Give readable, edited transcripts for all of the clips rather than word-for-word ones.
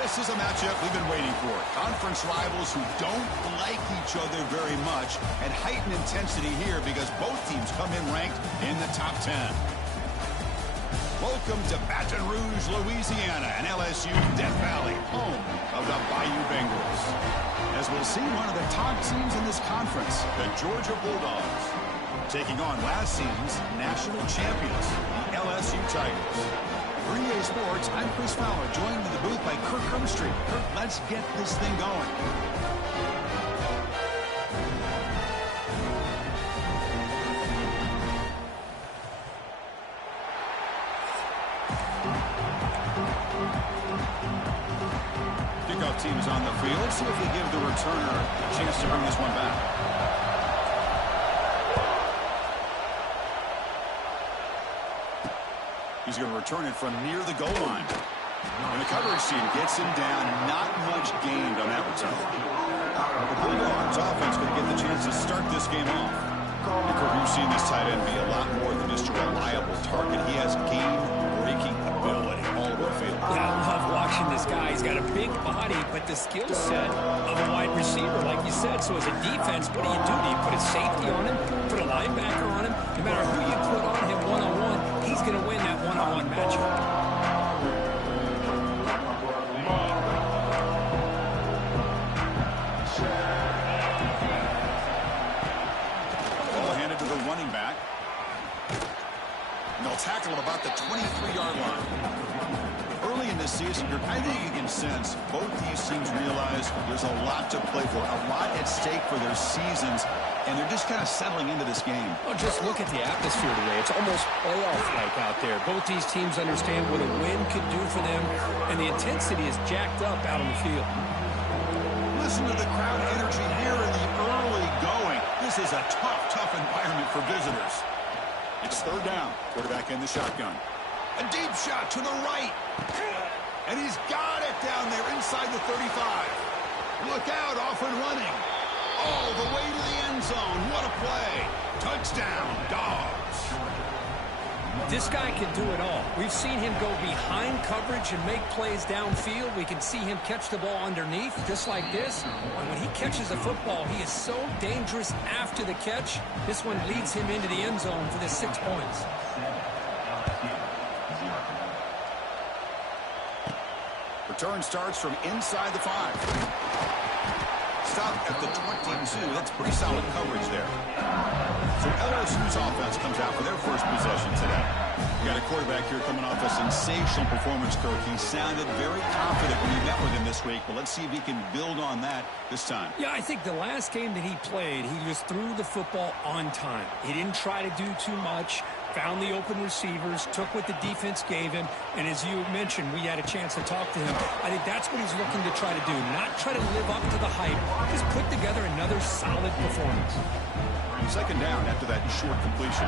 This is a matchup we've been waiting for. Conference rivals who don't like each other very much, and heightened intensity here because both teams come in ranked in the top 10. Welcome to Baton Rouge, Louisiana, and LSU Death Valley, home of the Bayou Bengals. As we'll see one of the top teams in this conference, the Georgia Bulldogs, taking on last season's national champions, the LSU Tigers. For EA Sports, I'm Chris Fowler, joined in the booth by Kirk Hermstreet. Kirk, let's get this thing going. Kickoff team is on the field. See if we give the returner a chance to bring this one back. He's going to return it from near the goal line. And the coverage team gets him down. Not much gained on that return. The Bulldogs offense going to get the chance to start this game off. You've seen this tight end be a lot more than just a reliable target. He has game-breaking ability all over the field. Yeah, I love watching this guy. He's got a big body, but the skill set of a wide receiver, like you said. So as a defense, what do? You put a safety on him, put a linebacker on him. No matter who you put on him one-on-one, he's going to win that one-on-one matchup. Tackle at about the 23-yard line. Early in this season, I think you can sense both these teams realize there's a lot to play for, a lot at stake for their seasons, and they're just kind of settling into this game. Oh, just look at the atmosphere today. It's almost playoff-like out there. Both these teams understand what a win could do for them, and the intensity is jacked up out on the field. Listen to the crowd energy here in the early going. This is a tough environment for visitors. It's third down. Quarterback in the shotgun. A deep shot to the right. And he's got it down there inside the 35. Look out, off and running. All the way to the end zone. What a play. Touchdown, Dogs. This guy can do it all. We've seen him go behind coverage and make plays downfield. We can see him catch the ball underneath, just like this. And when he catches the football, he is so dangerous after the catch. This one leads him into the end zone for the 6 points. Return starts from inside the 5. Stop at the 22. That's pretty solid coverage there. So LSU's offense comes out for their first possession today. You got a quarterback here coming off a sensational performance, Kirk. He sounded very confident when you met with him this week, but let's see if he can build on that this time. Yeah, I think the last game that he played, he just threw the football on time. He didn't try to do too much, found the open receivers, took what the defense gave him, and as you mentioned, we had a chance to talk to him. I think that's what he's looking to try to do, not try to live up to the hype, just put together another solid performance. Second down after that short completion.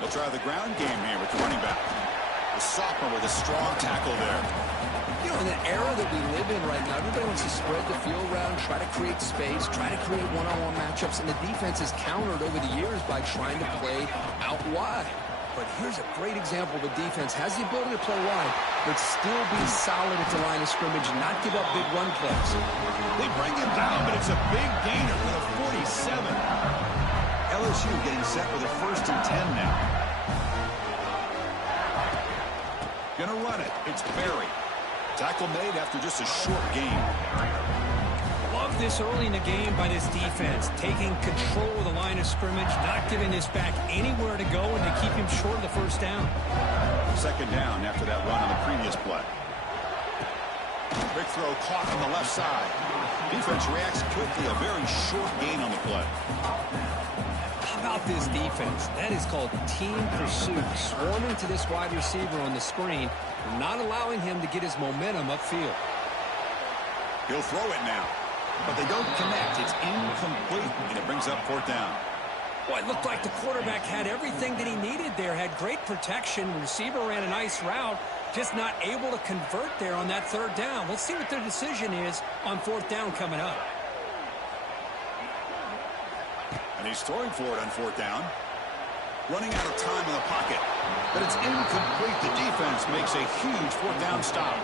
They'll try the ground game here with the running back. The sophomore with a strong tackle there. You know, in the era that we live in right now, everybody wants to spread the field around, try to create space, try to create one-on-one matchups, and the defense has countered over the years by trying to play out wide. But here's a great example. The defense has the ability to play wide, but still be solid at the line of scrimmage and not give up big run plays. They bring him down, but it's a big gainer with a 47. LSU getting set with a 1st and 10 now. Gonna run it. It's Berry. Tackle made after just a short gain. Love this early in the game by this defense, taking control of the line of scrimmage, not giving this back anywhere to go, and to keep him short of the 1st down. Second down after that run on the previous play. Big throw caught on the left side. Defense reacts quickly, a very short gain on the play. How about this defense? That is called team pursuit, swarming to this wide receiver on the screen, not allowing him to get his momentum upfield. He'll throw it now, but they don't connect. It's incomplete, and it brings up 4th down. Well, it looked like the quarterback had everything that he needed there, had great protection. The receiver ran a nice route, just not able to convert there on that 3rd down. Let's see what their decision is on 4th down coming up. And he's throwing for it on 4th down. Running out of time in the pocket. But it's incomplete. The defense makes a huge fourth down stop.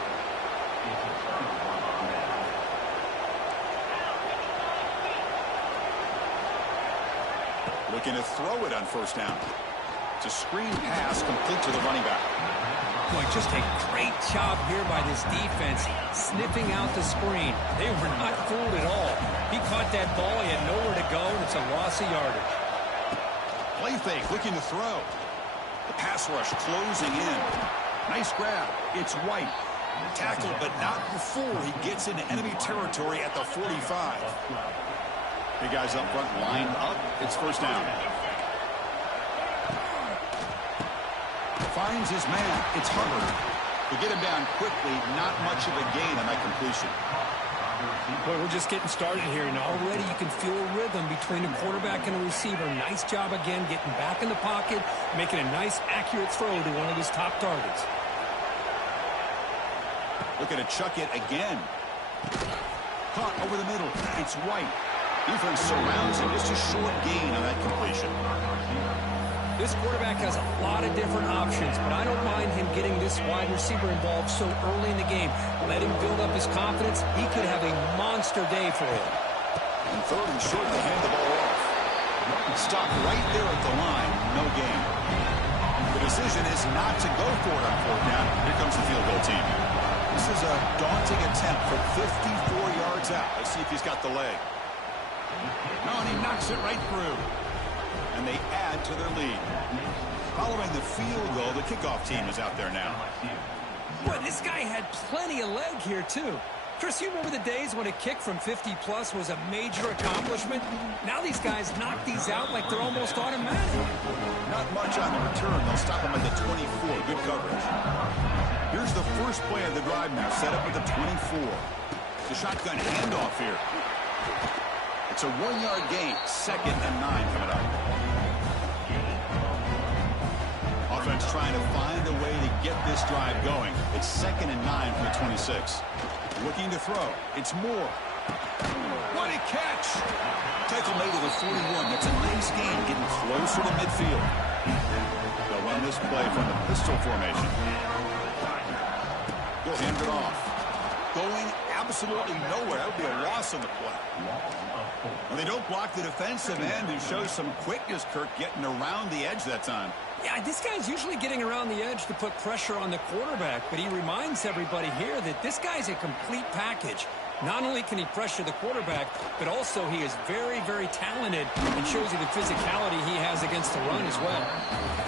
Looking to throw it on first down. It's a screen pass complete to the running back. Boy, just a great job here by this defense, sniffing out the screen. They were not fooled at all. He caught that ball, he had nowhere to go, and it's a loss of yardage. Play fake, looking to throw. The pass rush closing in. Nice grab. It's White. Tackled, but not before he gets into enemy territory at the 45. The guys up front lined up. It's first down. Finds his man. It's Hubbard. To get him down quickly, not much of a gain on that completion. Boy, we're just getting started here, and already you can feel a rhythm between the quarterback and the receiver. Nice job again getting back in the pocket, making a nice, accurate throw to one of his top targets. Looking to chuck it again. Caught over the middle. It's White. Defense surrounds him. Just a short gain on that completion. This quarterback has a lot of different options, but I don't mind him getting this wide receiver involved so early in the game. Let him build up his confidence. He could have a monster day for him. And third and short, they hand the ball off. Stop right there at the line. No gain. The decision is not to go for it on fourth down. Here comes the field goal team. This is a daunting attempt for 54 yards out. Let's see if he's got the leg. No, and he knocks it right through. And they add to their lead. Following the field goal, the kickoff team is out there now. Boy, this guy had plenty of leg here, too. Chris, you remember the days when a kick from 50-plus was a major accomplishment? Now these guys knock these out like they're almost automatic. Not much on the return. They'll stop him at the 24. Good coverage. Here's the first play of the drive now, set up at the 24. The shotgun handoff here. It's a 1-yard gain. 2nd and 9 coming up. Offense trying to find a way to get this drive going. It's 2nd and 9 from the 26. Looking to throw. It's Moore. What a catch! Tackle made to the 41. That's a nice gain, getting closer to midfield. They'll run this play from the pistol formation. He'll hand it off. Going absolutely nowhere. That would be a loss on the play. Well, they don't block the defensive end, who shows some quickness, Kirk, getting around the edge that time. Yeah, this guy's usually getting around the edge to put pressure on the quarterback, but he reminds everybody here that this guy's a complete package. Not only can he pressure the quarterback, but also he is very, very talented and shows you the physicality he has against the run as well.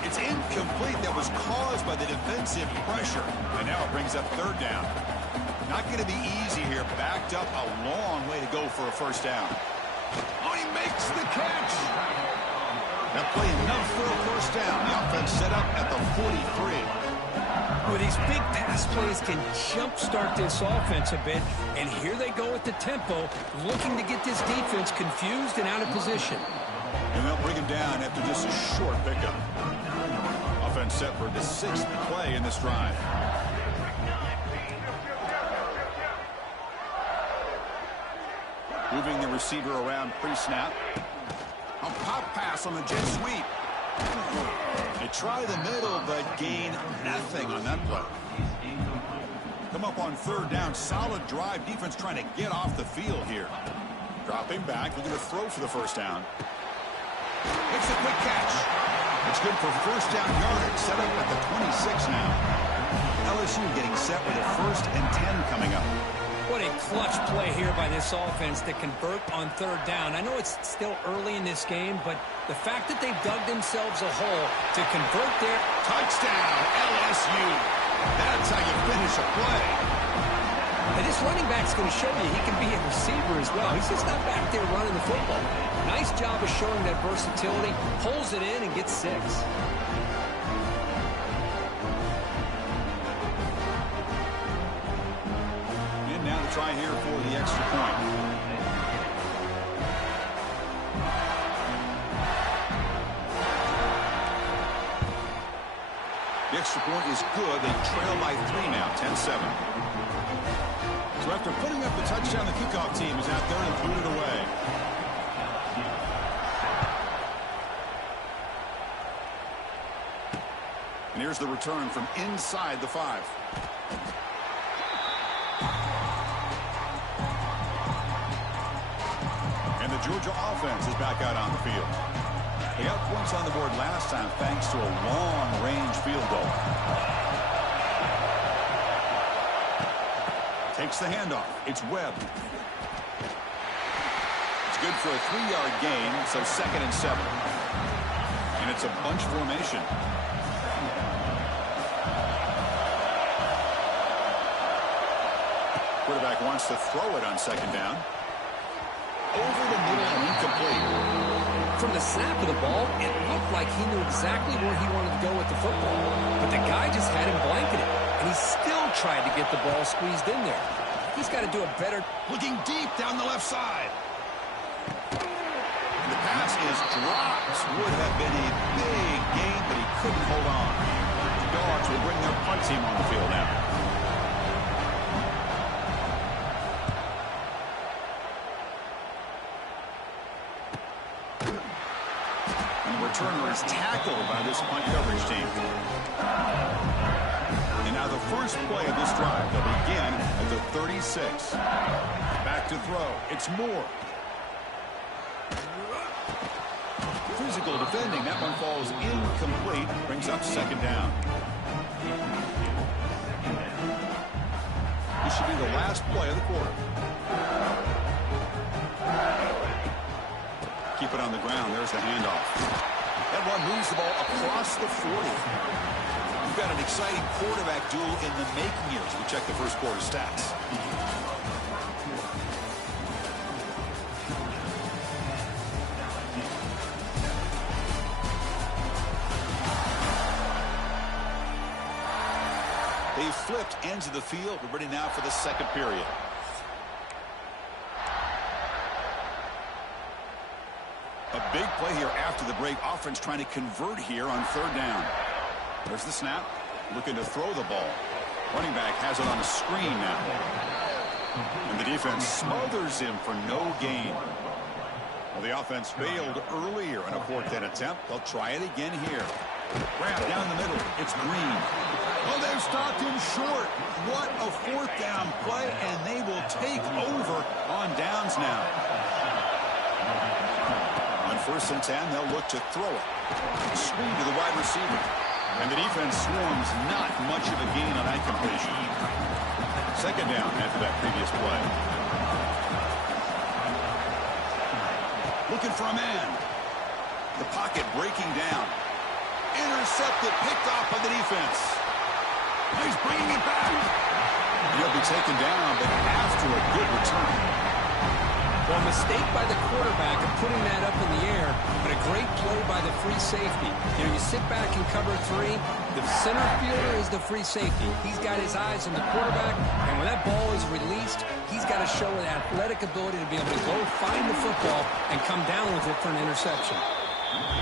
It's incomplete. That was caused by the defensive pressure. And now it brings up third down. Not going to be easy here. Backed up a long way to go for a first down. Oh, he makes the catch. That play enough for a first down. The offense set up at the 43. Well, these big pass plays can jumpstart this offense a bit, and here they go at the tempo, looking to get this defense confused and out of position. And they'll bring him down after just a short pickup. Offense set for the 6th play in this drive. Moving the receiver around pre-snap. A pop pass on the jet sweep. They try the middle, but gain nothing on that play. Come up on third down. Solid drive. Defense trying to get off the field here. Dropping back. Looking to throw for the first down. It's a quick catch. It's good for first down yardage. Set up at the 26 now. LSU getting set with a 1st and 10 coming up. What a clutch play here by this offense to convert on third down. I know it's still early in this game, but the fact that they've dug themselves a hole to convert their... Touchdown, LSU. That's how you finish a play. And this running back's going to show you he can be a receiver as well. He's just not back there running the football. Nice job of showing that versatility. Pulls it in and gets 6. Now to try here for the extra point. The extra point is good. They trail by 3 now, 10-7. So after putting up the touchdown, the kickoff team is out there and put it away. And here's the return from inside the 5. And the Georgia offense is back out on the field. They got points on the board last time thanks to a long-range field goal. Takes the handoff. It's Webb. It's good for a 3-yard gain, so 2nd and 7. And it's a bunch formation. Quarterback wants to throw it on 2nd down. Over the middle and incomplete. From the snap of the ball, it looked like he knew exactly where he wanted to go with the football. But the guy just had him blanketed, and he still tried to get the ball squeezed in there. He's got to do a better... Looking deep down the left side. And the pass is dropped. Would have been a big gain, but he couldn't hold on. The Dogs will bring their punt team on the field now. Returner is tackled by this punt coverage team. And now the first play of this drive. They'll begin at the 36. Back to throw. It's Moore. Physical defending. That one falls incomplete. Brings up 2nd down. This should be the last play of the quarter. Keep it on the ground. There's the handoff. That one moves the ball across the 40. We've got an exciting quarterback duel in the making here as we check the first quarter stats. They've flipped ends of the field. We're ready now for the second period. A big play here after the break. Offense trying to convert here on 3rd down. There's the snap. Looking to throw the ball. Running back has it on a screen now. And the defense smothers him for no gain. Well, the offense failed earlier in a 4th down attempt. They'll try it again here. Grab down the middle. It's Green. Oh, they've stopped him short. What a 4th down play, and they will take over on downs now. 1st and 10, they'll look to throw it. Screen to the wide receiver. And the defense swarms not much of a gain on that completion. 2nd down after that previous play. Looking for a man. The pocket breaking down. Intercepted, picked off by the defense. He's bringing it back. He'll be taken down, but after a good return. Well, a mistake by the quarterback of putting that up in the air, but a great play by the free safety. You know, you sit back and cover 3. The center fielder is the free safety. He's got his eyes on the quarterback, and when that ball is released, he's got to show an athletic ability to be able to go find the football and come down with it for an interception.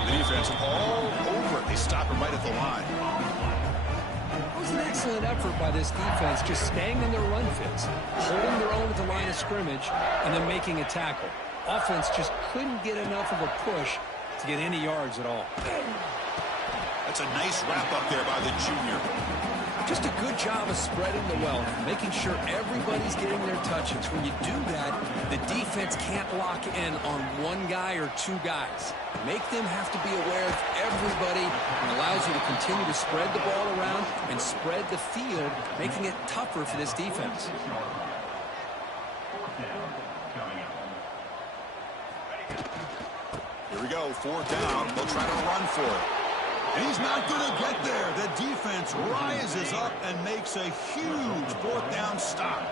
The defense all over it. They stop him right at the line. It was an excellent effort by this defense, just staying in their run fits, holding their own at the line of scrimmage, and then making a tackle. Offense just couldn't get enough of a push to get any yards at all. That's a nice wrap up there by the junior. Just a good job of spreading the wealth, making sure everybody's getting their touches. When you do that, the defense can't lock in on one guy or 2 guys. Make them have to be aware of everybody, and allows you to continue to spread the ball around and spread the field, making it tougher for this defense. Here we go, 4th down. They'll try to run for it. He's not going to get there. The defense rises up and makes a huge 4th down stop.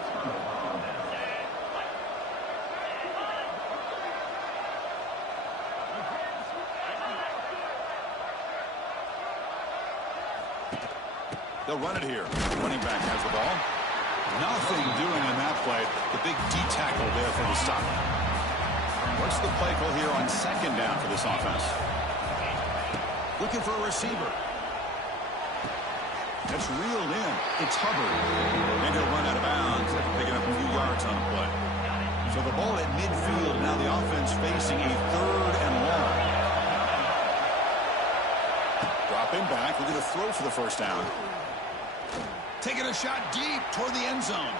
They'll run it here. The running back has the ball. Nothing doing in that play. The big D tackle there for the stop. What's the play call here on 2nd down for this offense? Looking for a receiver. That's reeled in. It's Hubbard. And he'll run out of bounds after picking up a few yards on the play. So the ball at midfield. Now the offense facing a 3rd and long. Drop him back. We're going to throw for the first down. Taking a shot deep toward the end zone.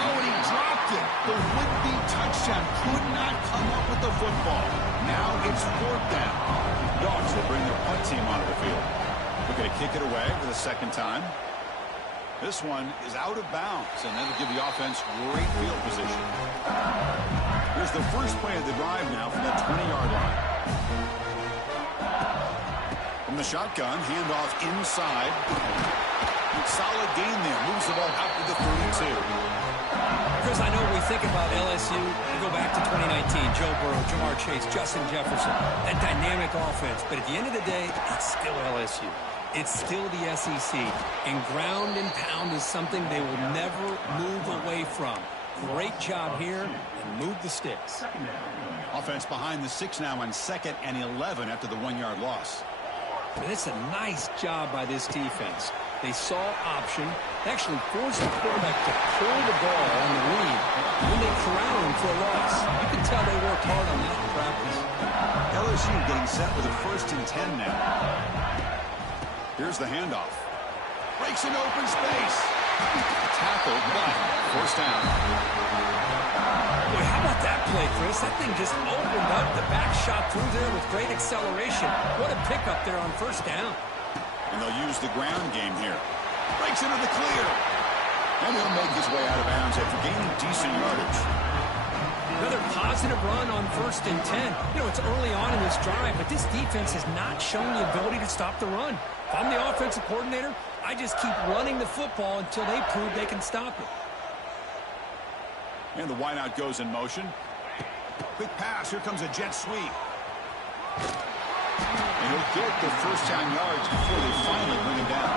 Oh, and he dropped it. The would-be touchdown could not come up with the football. Now it's fourth down. Dogs will bring their punt team onto the field. We're going to kick it away for the second time. This one is out of bounds, and that'll give the offense great field position. Here's the first play of the drive now from that 20-yard line. From the shotgun, handoff inside. Solid gain there. Moves the ball out to the 32. Chris, I know we think about LSU. We go back to 2019. Joe Burrow, Jamar Chase, Justin Jefferson. That dynamic offense. But at the end of the day, it's still LSU. It's still the SEC. And ground and pound is something they will never move away from. Great job here, and move the sticks. Offense behind the 6 now on 2nd and 11 after the 1-yard loss. And it's a nice job by this defense. They saw option. They actually forced the quarterback to pull the ball on the read. When they corral him for a loss, you can tell they worked hard on that in practice. LSU getting set with a 1st and 10 now. Here's the handoff. Breaks an open space. Tackled, but first down. Boy, how about that play, Chris? That thing just opened up. The back shot through there with great acceleration. What a pickup there on first down. And they'll use the ground game here. Breaks into the clear. And he'll make his way out of bounds after gaining decent yardage. Another positive run on 1st and 10. You know, it's early on in this drive, but this defense has not shown the ability to stop the run. If I'm the offensive coordinator, I just keep running the football until they prove they can stop it. And the wideout goes in motion. Quick pass. Here comes a jet sweep. And he'll get the first down yards before they finally bring him down.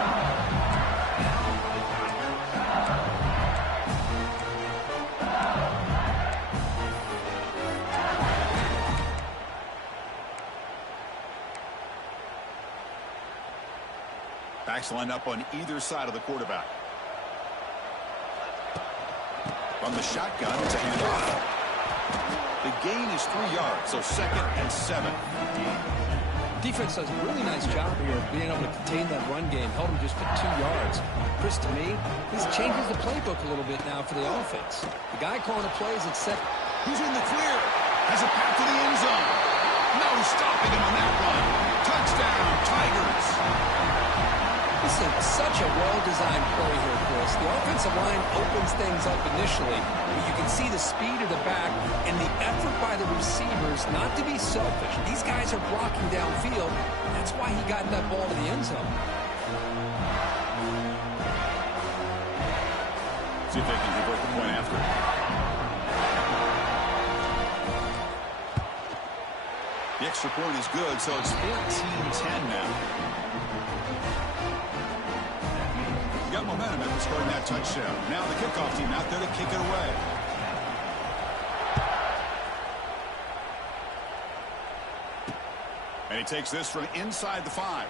Backs lined up on either side of the quarterback. From the shotgun, it's a handoff. The gain is 3 yards, so 2nd and 7. Defense does a really nice job here of being able to contain that run game. Held him just to 2 yards. Chris, to me, this changes the playbook a little bit now for the offense. The guy calling the plays at second. Who's in the clear? Has a path to the end zone. No stopping him on that run. Touchdown, Tigers. This is such a well-designed play here, Chris. The offensive line opens things up initially, but you can see the speed of the back and the effort by the receivers not to be selfish. These guys are blocking downfield. That's why he got that ball to the end zone. See if they can convert the point after. The extra point is good, so it's 14-10 now. Got momentum after scoring that touchdown. Now the kickoff team out there to kick it away. And he takes this from inside the 5.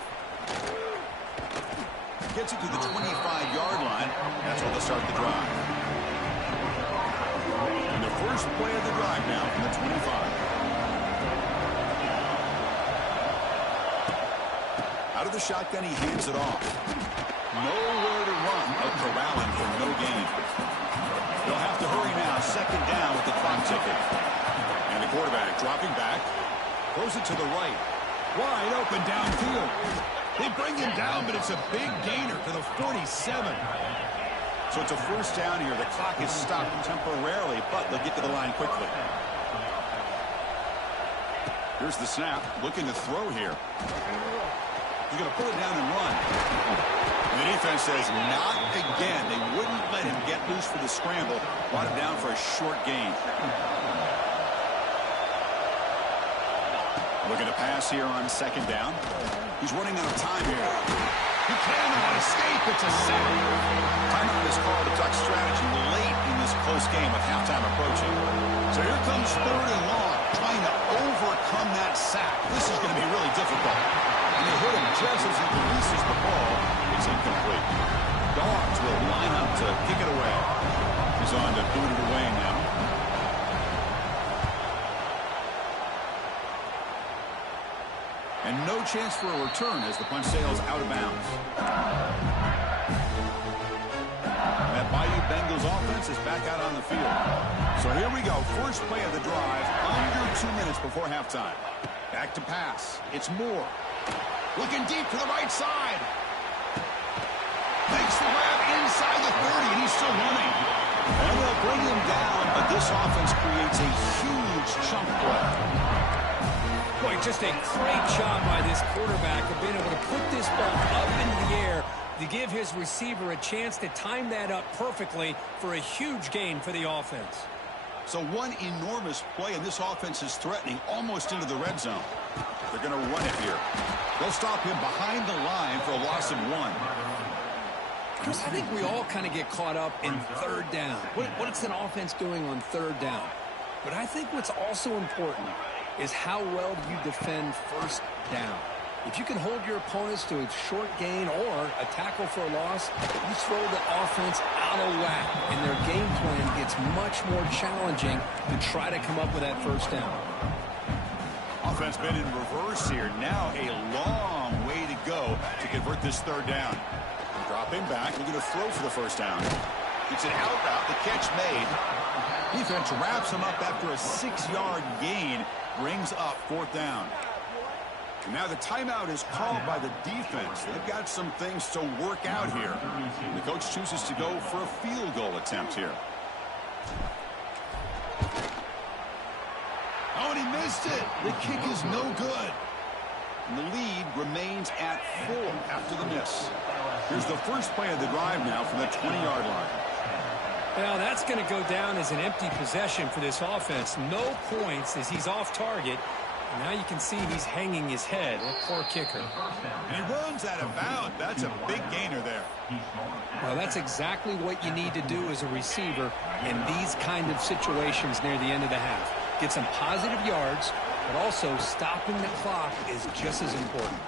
Gets it to the 25-yard line. That's where they'll start the drive. And the first play of the drive now from the 25. Out of the shotgun, he hands it off. Nowhere to run, but corralling for no gain. They'll have to hurry now. 2nd down with the clock ticking. And the quarterback dropping back. Throws it to the right. Wide open downfield. They bring him down, but it's a big gainer to the 47. So it's a first down here. The clock is stopped temporarily, but they'll get to the line quickly. Here's the snap. Looking to throw here. He's going to pull it down and run. And the defense says, not again. They wouldn't let him get loose for the scramble. Brought him down for a short gain. Looking to pass here on 2nd down. He's running out of time here. He cannot escape. It's a sack. Timeout is called to talk strategy late in this close game with halftime approaching. So here comes 3rd and long, trying to overcome that sack. This is going to be really difficult. And they hit him just as he releases the ball. It's incomplete. Dogs will line up to kick it away. He's on to boot it away now. And no chance for a return as the punch sails out of bounds. That Bayou Bengals offense is back out on the field. So here we go. First play of the drive, under 2 minutes before halftime. Back to pass. It's Moore. Looking deep to the right side. Makes the grab inside the 30, and he's still running. And they'll bring him down, but this offense creates a huge chunk play. Boy, just a great job by this quarterback of being able to put this ball up into the air to give his receiver a chance to time that up perfectly for a huge gain for the offense. So one enormous play, and this offense is threatening almost into the red zone. They're going to run it here. They'll stop him behind the line for a loss of 1. Chris, I think we all kind of get caught up in third down. What's an offense doing on third down? But I think what's also important is how well do you defend first down. If you can hold your opponents to a short gain or a tackle for a loss, you throw the offense out of whack, and their game plan gets much more challenging to try to come up with that first down. Offense been in reverse here. Now a long way to go to convert this third down. Dropping back, looking to throw for the first down. It's an out route, the catch made. Defense wraps him up after a 6-yard gain, brings up fourth down. And now the timeout is called by the defense. They've got some things to work out here. The coach chooses to go for a field goal attempt here. Oh, and he missed it. The kick is no good. And the lead remains at 4 after the miss. Here's the first play of the drive now from the 20-yard line. Well, that's going to go down as an empty possession for this offense. No points as he's off target. And now you can see he's hanging his head. That poor kicker. And he runs out of bounds. That's a big gainer there. Well, that's exactly what you need to do as a receiver in these kind of situations near the end of the half. Get some positive yards, but also stopping the clock is just as important.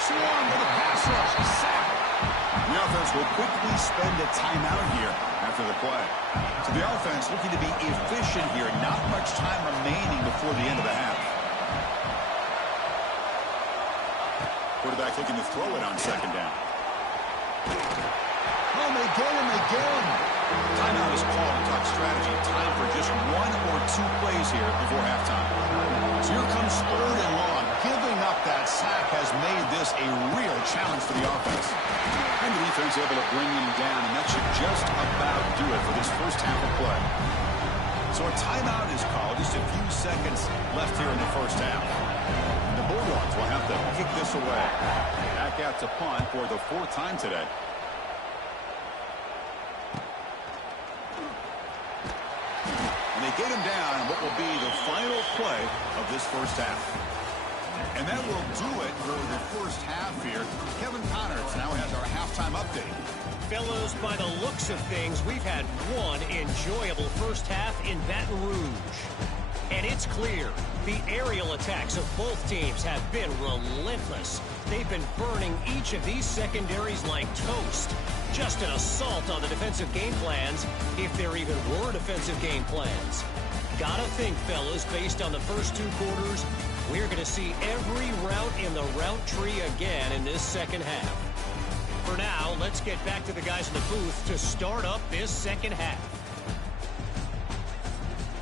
Swarm with a pass rush, a sack. The offense will quickly spend a timeout here after the play. So the offense looking to be efficient here. Not much time remaining before the end of the half. Quarterback looking to throw it on second down. Oh, they get him again. Timeout is called to talk strategy. Time for just 1 or 2 plays here before halftime. So here comes third and long. Giving up that sack has made this a real challenge for the offense. And the defense able to bring him down, and that should just about do it for this first half of play. So a timeout is called. Just a few seconds left here in the first half. And the Bulldogs will have to kick this away. Back out to punt for the 4th time today. And they get him down in what will be the final play of this first half. And that will do it for the first half here. Kevin Connors now has our halftime update. Fellows, by the looks of things, we've had one enjoyable first half in Baton Rouge. And it's clear, the aerial attacks of both teams have been relentless. They've been burning each of these secondaries like toast. Just an assault on the defensive game plans, if there even were defensive game plans. Gotta think, fellas, based on the first 2 quarters, we're going to see every route in the route tree again in this second half. For now, let's get back to the guys in the booth to start up this second half.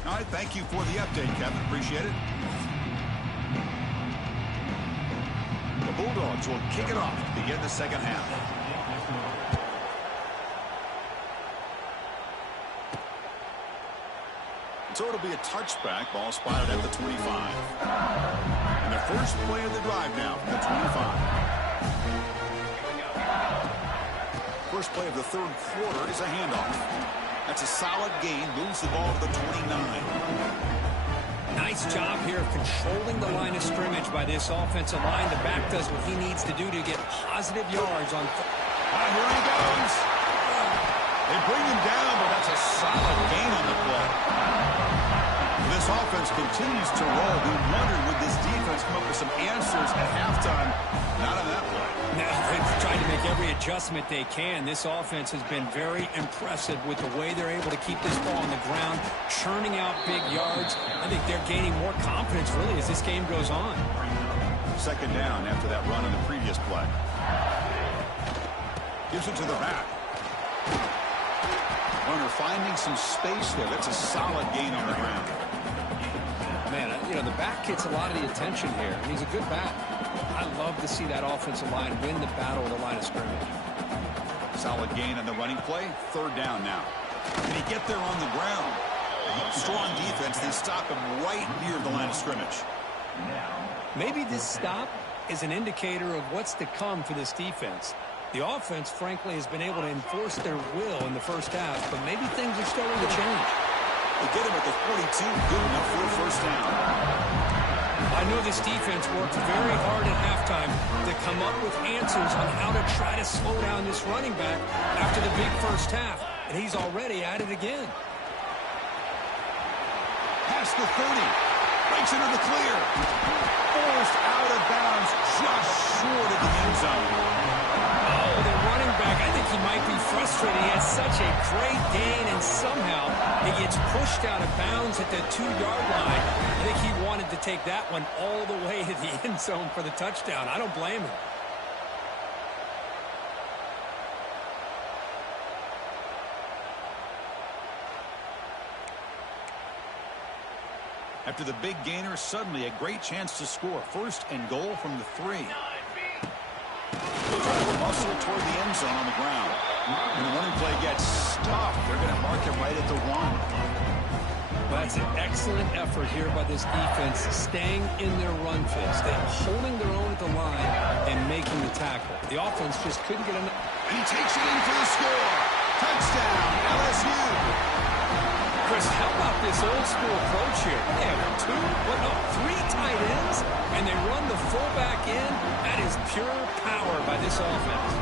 All right, thank you for the update, Kevin. Appreciate it. The Bulldogs will kick it off to begin the second half. So it'll be a touchback. Ball spotted at the 25. And the first play of the drive now from the 25. First play of the third quarter is a handoff. That's a solid gain. Moves the ball to the 29. Nice job here of controlling the line of scrimmage by this offensive line. The back does what he needs to do to get positive yards on. Here he goes. They bring him down, but that's a solid gain on the play. This offense continues to roll. We wondered, would this defense come up with some answers at halftime? Not on that play. No, they've tried to make every adjustment they can. This offense has been very impressive with the way they're able to keep this ball on the ground, churning out big yards. I think they're gaining more confidence, really, as this game goes on. Second down after that run on the previous play. Gives it to the back. Runner finding some space there. That's a solid gain on the ground. Man, the back gets a lot of the attention here, and he's a good back. I love to see that offensive line win the battle at the line of scrimmage. Solid gain on the running play. Third down now. Can he get there on the ground? Strong defense. They stop him right near the line of scrimmage. Maybe this stop is an indicator of what's to come for this defense. The offense, frankly, has been able to enforce their will in the first half, but maybe things are starting to change. They get him at the 42. Good enough for a first down. I know this defense worked very hard at halftime to come up with answers on how to try to slow down this running back after the big first half, and he's already at it again. Past the 30. Breaks into the clear. Forced out of bounds just short of the end zone. Oh, the running back, I think he might be frustrated. He has such a great gain, and somehow he gets pushed out of bounds at the 2-yard line. I think he wanted to take that one all the way to the end zone for the touchdown. I don't blame him. After the big gainer, suddenly a great chance to score. First and goal from the 3. They'll try to muscle toward the end zone on the ground. When the running play gets stopped, they're going to mark him right at the 1. That's an excellent effort here by this defense, staying in their run fits. They're holding their own at the line and making the tackle. The offense just couldn't get enough. He takes it in for the score. Touchdown, LSU. Chris, how about this old-school approach here? They have 3 tight ends, and they run the fullback in. That is pure power by this offense.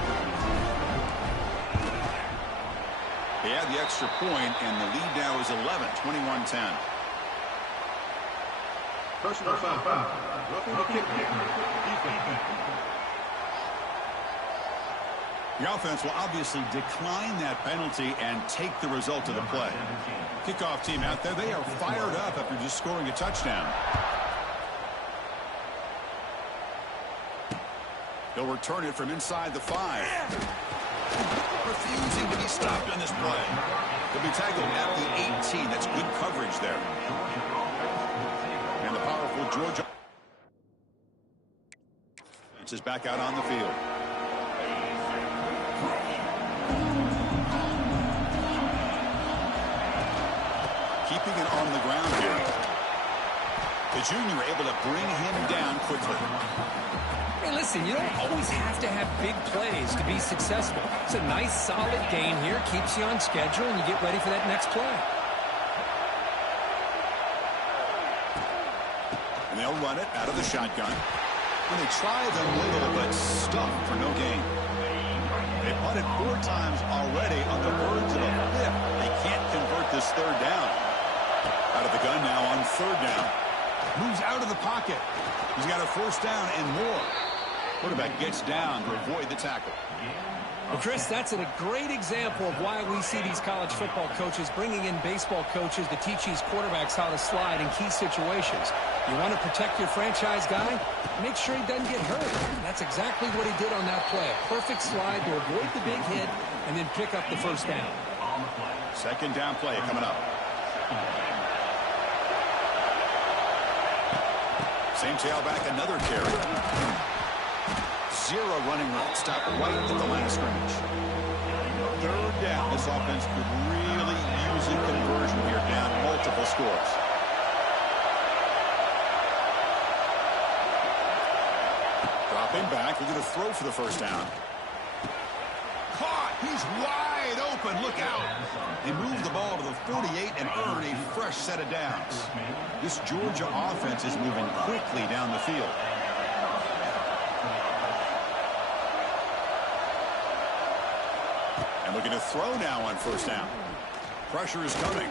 They have the extra point, and the lead now is 11, 21-10. Personal foul. Roughing the kick. Defense. The offense will obviously decline that penalty and take the result of the play. Kickoff team out there, they are fired up after just scoring a touchdown. They'll return it from inside the 5. Refusing to be stopped on this play. They'll be tackled at the 18. That's good coverage there. And the powerful Georgia offense is back out on the field. Keeping it on the ground here. The junior able to bring him down quickly. Hey, listen, you don't always have to have big plays to be successful. It's a nice, solid gain here. Keeps you on schedule, and you get ready for that next play. And they'll run it out of the shotgun. And they try the middle, but stuffed for no gain. They punted 4 times already on the verge of a 5th. They can't convert this third down. Out of the gun now on third down. Moves out of the pocket. He's got a first down and more. Quarterback gets down to avoid the tackle. Well, Chris, that's a great example of why we see these college football coaches bringing in baseball coaches to teach these quarterbacks how to slide in key situations. You want to protect your franchise guy? Make sure he doesn't get hurt. That's exactly what he did on that play. Perfect slide to avoid the big hit and then pick up the first down. Second down play coming up. Same tailback, another carry. 0 running route. Stop right at the line of scrimmage. Third down. This offense could really use a conversion here, down multiple scores. Dropping back. We're going to throw for the first down. Caught. He's wide open. Look out. They move the ball to the 48 and earn a fresh set of downs. This Georgia offense is moving quickly down the field. And looking to throw now on first down. Pressure is coming.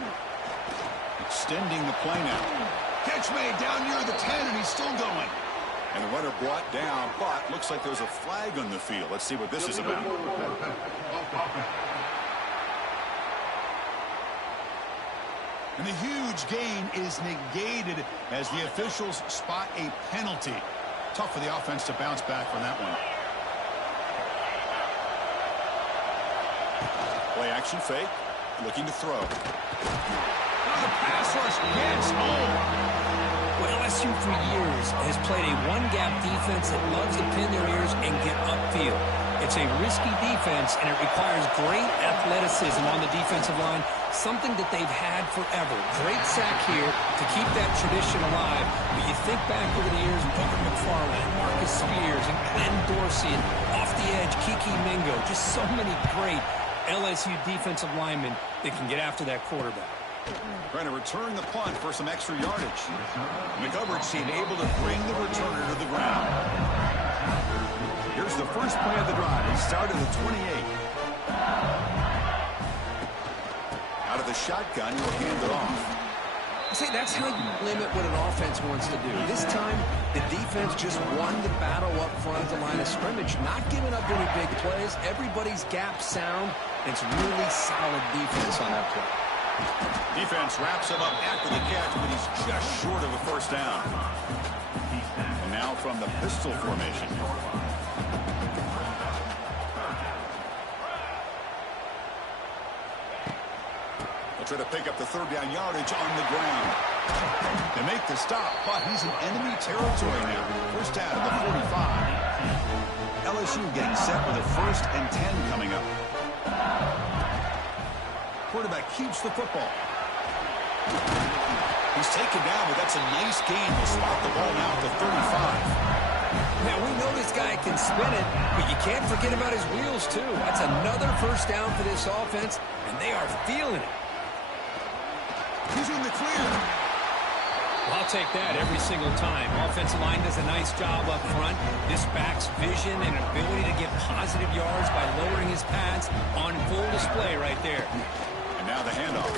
Extending the play now. Catch made down near the 10, and he's still going. And the runner brought down, but looks like there's a flag on the field. Let's see what this is about. And the huge gain is negated as the officials spot a penalty. Tough for the offense to bounce back from that one. Play action fake. Looking to throw. The pass rush gets home. Well, LSU for years has played a one-gap defense that loves to pin their ears and get upfield. It's a risky defense, and it requires great athleticism on the defensive line, something that they've had forever. Great sack here to keep that tradition alive. But you think back over the years, Booker McFarland, Marcus Spears, and Glenn Dorsey, and off the edge, Kiki Mingo. Just so many great LSU defensive linemen that can get after that quarterback. Trying to return the punt for some extra yardage. McCoverage team able to bring the returner to the ground. Here's the first play of the drive. He started at 28. Out of the shotgun, he'll hand it off. See, that's how you limit what an offense wants to do. This time, the defense just won the battle up front at the line of scrimmage, not giving up any big plays. Everybody's gap sound. It's really solid defense on that play. Defense wraps him up after the catch, but he's just short of a first down. And now from the pistol formation. They'll try to pick up the third down yardage on the ground. They make the stop, but he's in enemy territory now. First down at the 45. LSU getting set with a 1st and 10 coming up. Quarterback keeps the football. He's taken down, but that's a nice gain. He'll spot the ball now at the 35. Now, we know this guy can spin it, but you can't forget about his wheels, too. That's another first down for this offense, and they are feeling it. He's in the clear. I'll take that every single time. Offensive line does a nice job up front. This back's vision and ability to get positive yards by lowering his pads on full display right there. And now the handoff.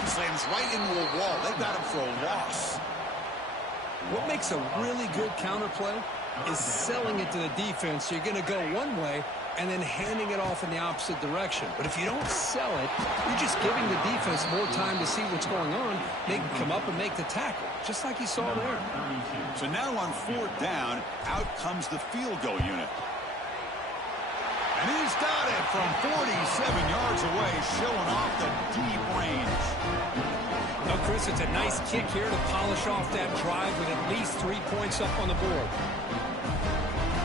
He slams right into a wall. They've got him for a loss. What makes a really good counterplay is selling it to the defense. So you're going to go one way and then handing it off in the opposite direction. But if you don't sell it, you're just giving the defense more time to see what's going on. They can come up and make the tackle, just like you saw there. So now on 4th down, out comes the field goal unit. And he's got it from 47 yards away, showing off the deep range. No, Chris, it's a nice kick here to polish off that drive with at least 3 points up on the board.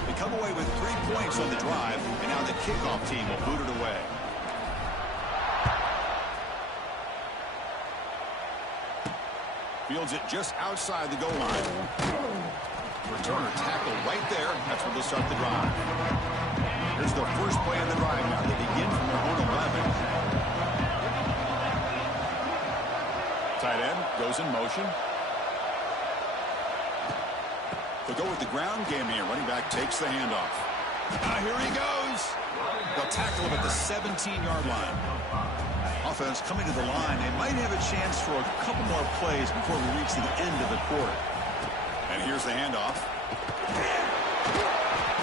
They come away with 3 points on the drive, and now the kickoff team will boot it away. Fields it just outside the goal line. Returner tackled right there. That's where they'll start the drive. Here's the first play of the drive now. They begin from their own 11. Tight end goes in motion. They'll go with the ground game here. Running back takes the handoff. Here he goes. They'll tackle him at the 17-yard line. Offense coming to the line. They might have a chance for a couple more plays before we reach the end of the quarter. And here's the handoff.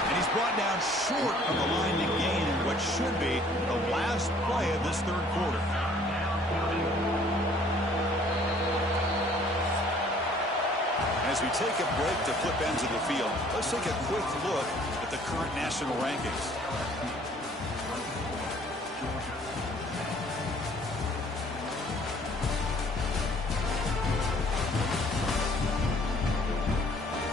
And he's brought down short of the line to gain in what should be the last play of this third quarter. As we take a break to flip ends of the field, let's take a quick look at the current national rankings.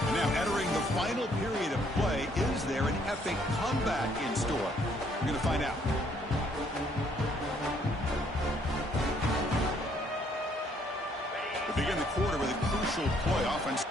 And now entering the final period of play, is there an epic comeback in store? We're going to find out. We begin the quarter with a crucial play. Offense.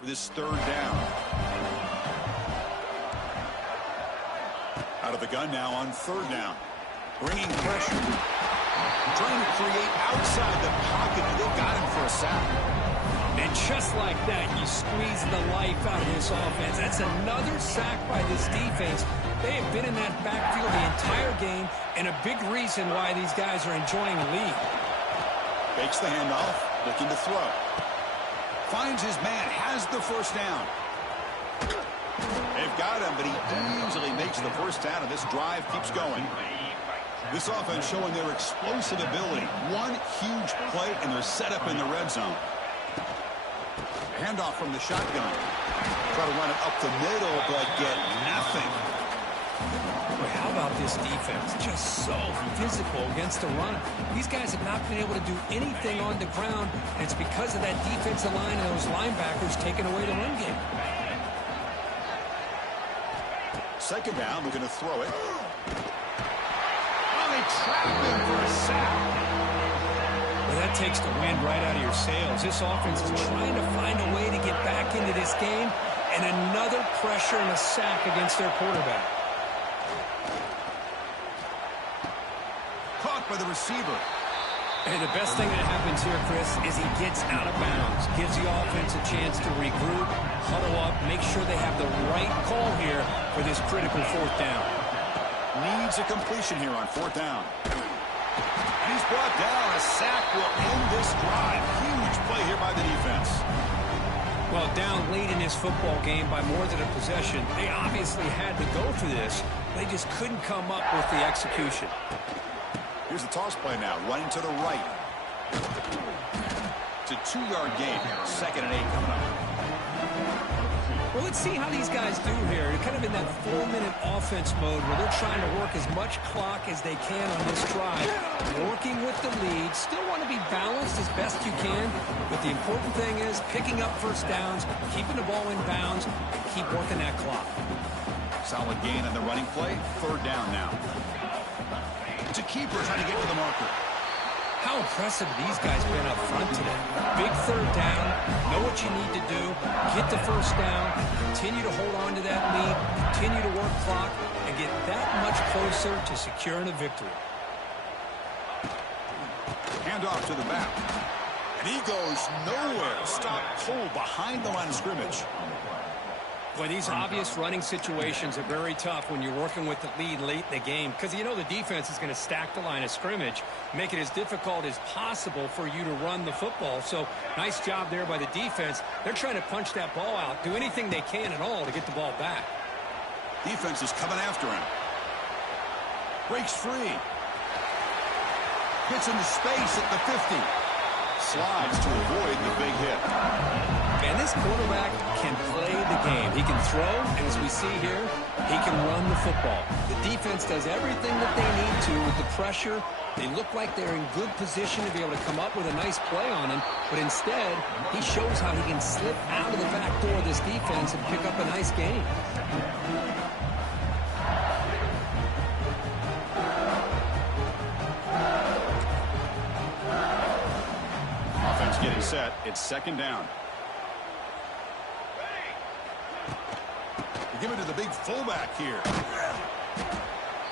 For this third down. Out of the gun now on 3rd down. Bringing pressure. Trying to create outside the pocket, and they got him for a sack. And just like that, you squeeze the life out of this offense. That's another sack by this defense. They have been in that backfield the entire game, and a big reason why these guys are enjoying the lead. Fakes the handoff, looking to throw. Finds his man, has the first down. They've got him, but he easily makes the first down, and this drive keeps going. This offense showing their explosive ability. One huge play, and they're set up in the red zone. Handoff from the shotgun. Try to run it up the middle, but get nothing. Boy, how about this defense? Just so physical against the run. These guys have not been able to do anything on the ground, and it's because of that defensive line and those linebackers taking away the run game. Second down, we're going to throw it. Oh, they trap him for a sack. Well, that takes the wind right out of your sails. This offense is trying to find a way to get back into this game, and another pressure and a sack against their quarterback. Caught by the receiver. And the best thing that happens here, Chris, is he gets out of bounds. Gives the offense a chance to regroup, huddle up, make sure they have the right call here for this critical fourth down. Needs a completion here on fourth down. And he's brought down. A sack will end this drive. Huge play here by the defense. Well, down late in this football game by more than a possession, they obviously had to go for this. They just couldn't come up with the execution. Here's the toss play now, running to the right. It's a 2-yard gain. 2nd and 8 coming up. Well, let's see how these guys do here. They're kind of in that 4-minute offense mode where they're trying to work as much clock as they can on this drive. Working with the lead. Still want to be balanced as best you can. But the important thing is picking up first downs, keeping the ball in bounds, and keep working that clock. Solid gain on the running play. 3rd down now. It's a keeper trying to get to the marker. How impressive these guys been up front today. Big 3rd down. Know what you need to do. Get the first down. Continue to hold on to that lead. Continue to work clock. And get that much closer to securing a victory. Handoff to the back. And he goes nowhere. Stopped cold behind the line of scrimmage. Boy, these obvious running situations are very tough when you're working with the lead late in the game because you know the defense is going to stack the line of scrimmage, make it as difficult as possible for you to run the football. So nice job there by the defense. They're trying to punch that ball out, do anything they can at all to get the ball back. Defense is coming after him. Breaks free. Gets into space at the 50. Slides to avoid the big hit. And this quarterback can play the game. He can throw, and as we see here, he can run the football. The defense does everything that they need to with the pressure. They look like they're in good position to be able to come up with a nice play on him, but instead, he shows how he can slip out of the back door of this defense and pick up a nice gain. Offense getting set. It's 2nd down. Give it to the big fullback here.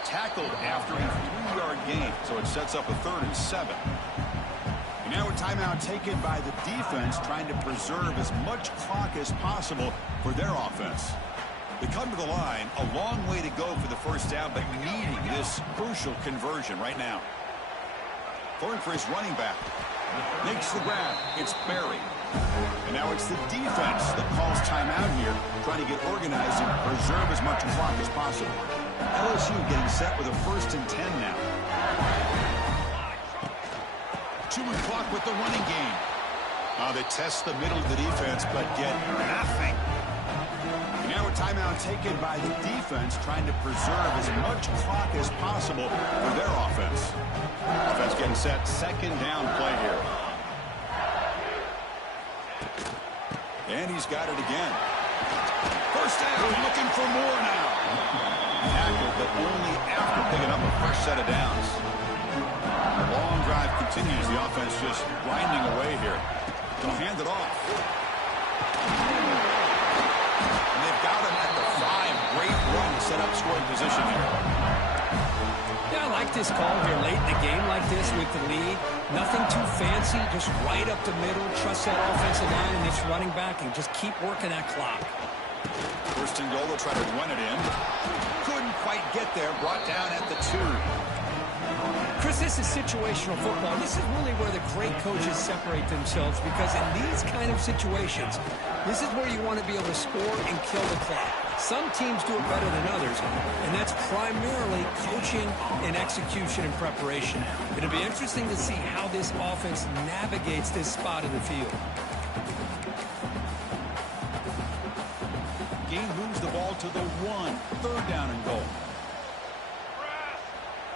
Tackled after a 3-yard gain, so it sets up a 3rd and 7. And now a timeout taken by the defense, trying to preserve as much clock as possible for their offense. They come to the line, a long way to go for the first down, but needing this crucial conversion right now. Throwing for his running back. Makes the grab. It's Barry. And now it's the defense that calls timeout here, trying to get organized and preserve as much clock as possible. LSU getting set with a 1st and 10 now. Chewing clock with the running game. They test the middle of the defense, but get nothing. And now a timeout taken by the defense, trying to preserve as much clock as possible for their offense. Offense getting set. 2nd down play here. And he's got it again. First down, looking for more now. Tackled, but only after picking up a fresh set of downs. The long drive continues. The offense just grinding away here. They'll hand it off. And they've got him at the 5. Great run to set up scoring position here. Yeah, I like this call here late in the game like this with the lead. Nothing too fancy, just right up the middle. Trust that offensive line and this running back and just keep working that clock. First and goal, they'll try to run it in. Couldn't quite get there, brought down at the 2. Chris, this is situational football. This is really where the great coaches separate themselves because in these kind of situations, this is where you want to be able to score and kill the clock. Some teams do it better than others, and that's primarily coaching and execution and preparation. It'll be interesting to see how this offense navigates this spot in the field. Gain moves the ball to the 1. Third down and goal.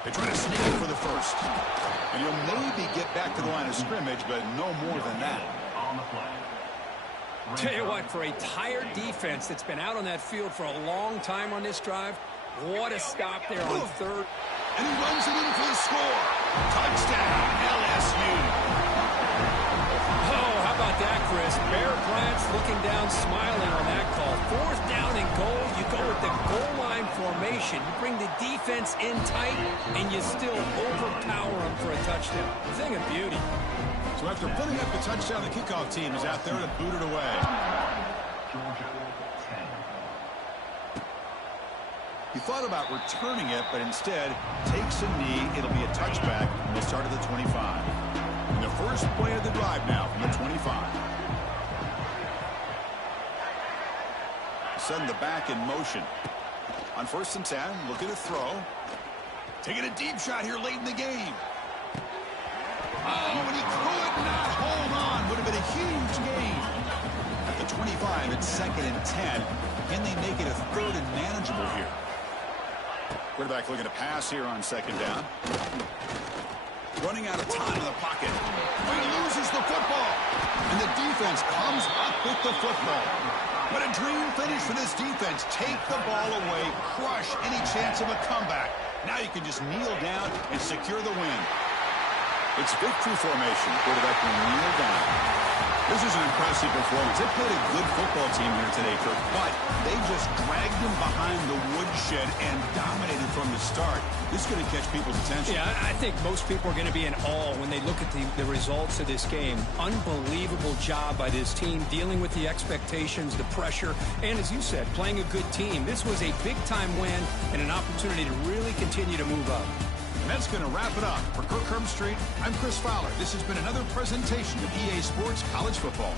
They try to sneak it for the first. And you'll maybe get back to the line of scrimmage, but no more than that. Tell you what, for a tired defense that's been out on that field for a long time on this drive, what a stop there on third. And he runs it in for the score. Touchdown, LSU. Oh, how about that, Chris? Bear Bryant's looking down, smiling on that call. Fourth down and goal. You go with the goal line formation. You bring the defense in tight, and you still overpower them for a touchdown. Thing of beauty. So after putting up the touchdown, the kickoff team is out there to boot it away. He thought about returning it, but instead takes a knee. It'll be a touchback, and we'll start at the 25. And the first play of the drive now from the 25. Send the back in motion. On 1st and 10, looking to throw. Taking a deep shot here late in the game. Oh, and he could not hold on. Would have been a huge gain. At the 25, it's 2nd and 10. Can they make it a 3rd and manageable here? Quarterback looking to pass here on 2nd down. Running out of time in the pocket. He loses the football. And the defense comes up with the football. What a dream finish for this defense. Take the ball away. Crush any chance of a comeback. Now you can just kneel down and secure the win. It's victory formation. Quarterback will kneel down. This is an impressive performance. They played a good football team here today, Kirk, but they just dragged them behind the woodshed and dominated from the start. This is going to catch people's attention. Yeah, I think most people are going to be in awe when they look at the results of this game. Unbelievable job by this team dealing with the expectations, the pressure, and as you said, playing a good team. This was a big-time win and an opportunity to really continue to move up. And that's going to wrap it up. For Kirk Herbstreit, I'm Chris Fowler. This has been another presentation of EA Sports College Football.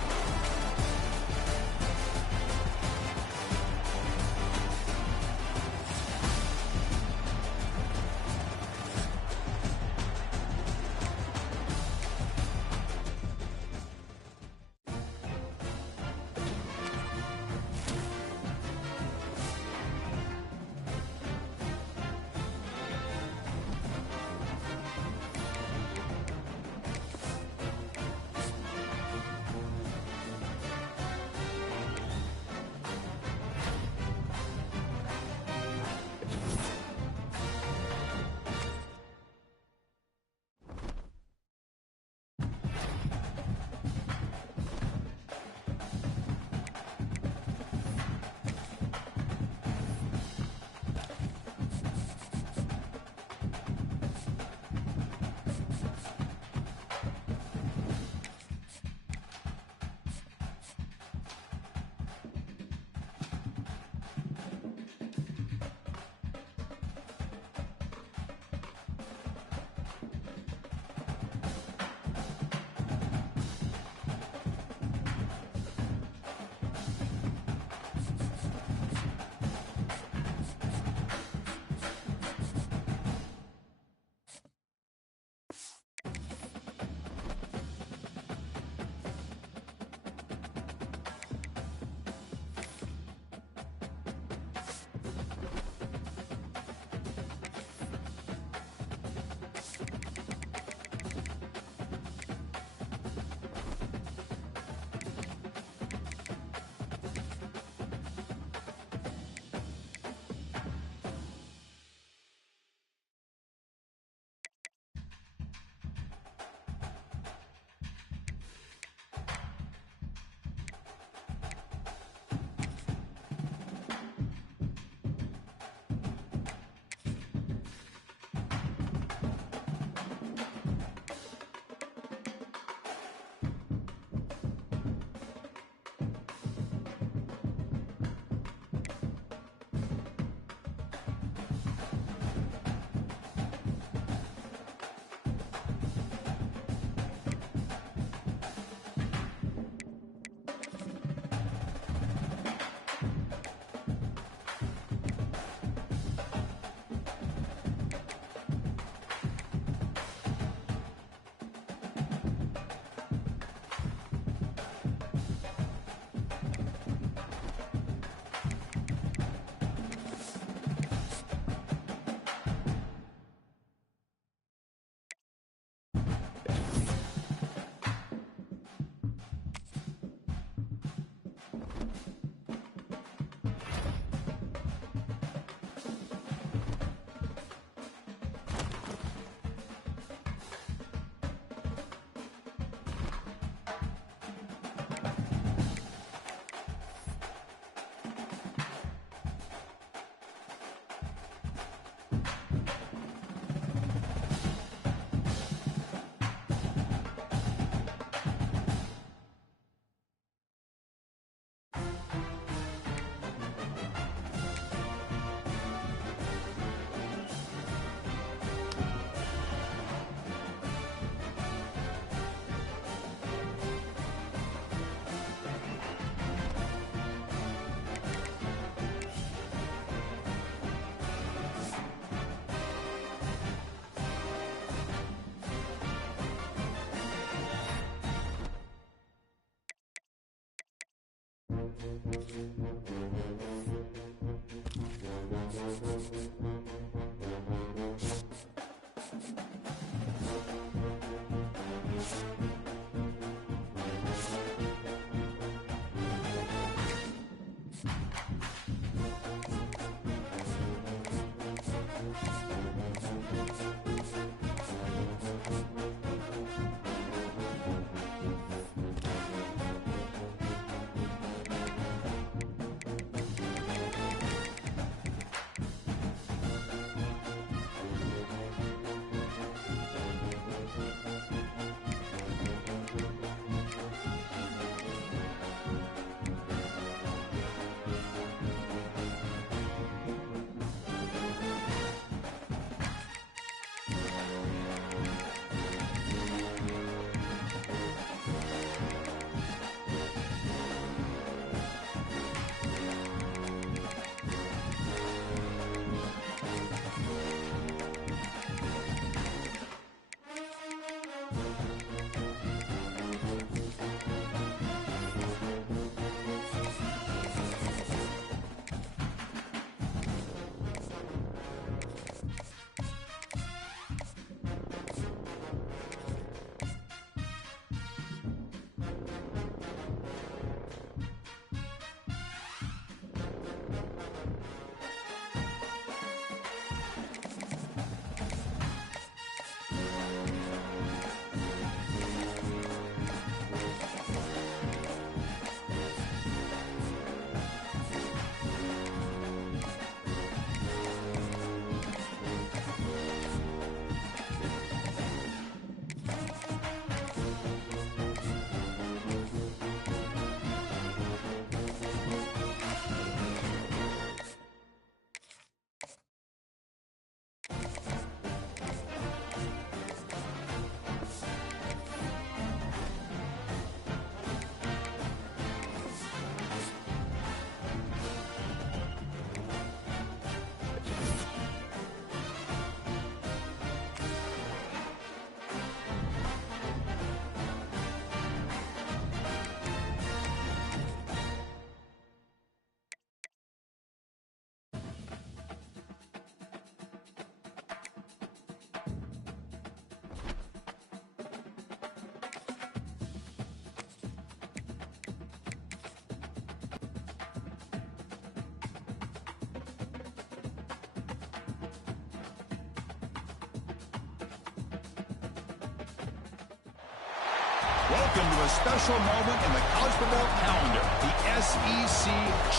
Welcome to a special moment in the college football calendar, the SEC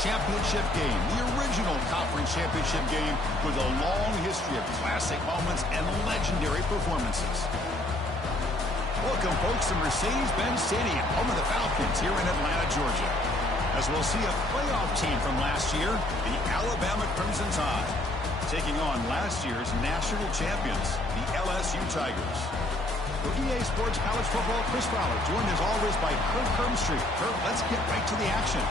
Championship Game, the original conference championship game with a long history of classic moments and legendary performances. Welcome, folks, to Mercedes-Benz Stadium, home of the Falcons here in Atlanta, Georgia. As we'll see a playoff team from last year, the Alabama Crimson Tide, taking on last year's national champions, the LSU Tigers. For EA Sports College Football, Chris Fowler, joined as always by Kirk Hermstreet. Kirk, let's get right to the action.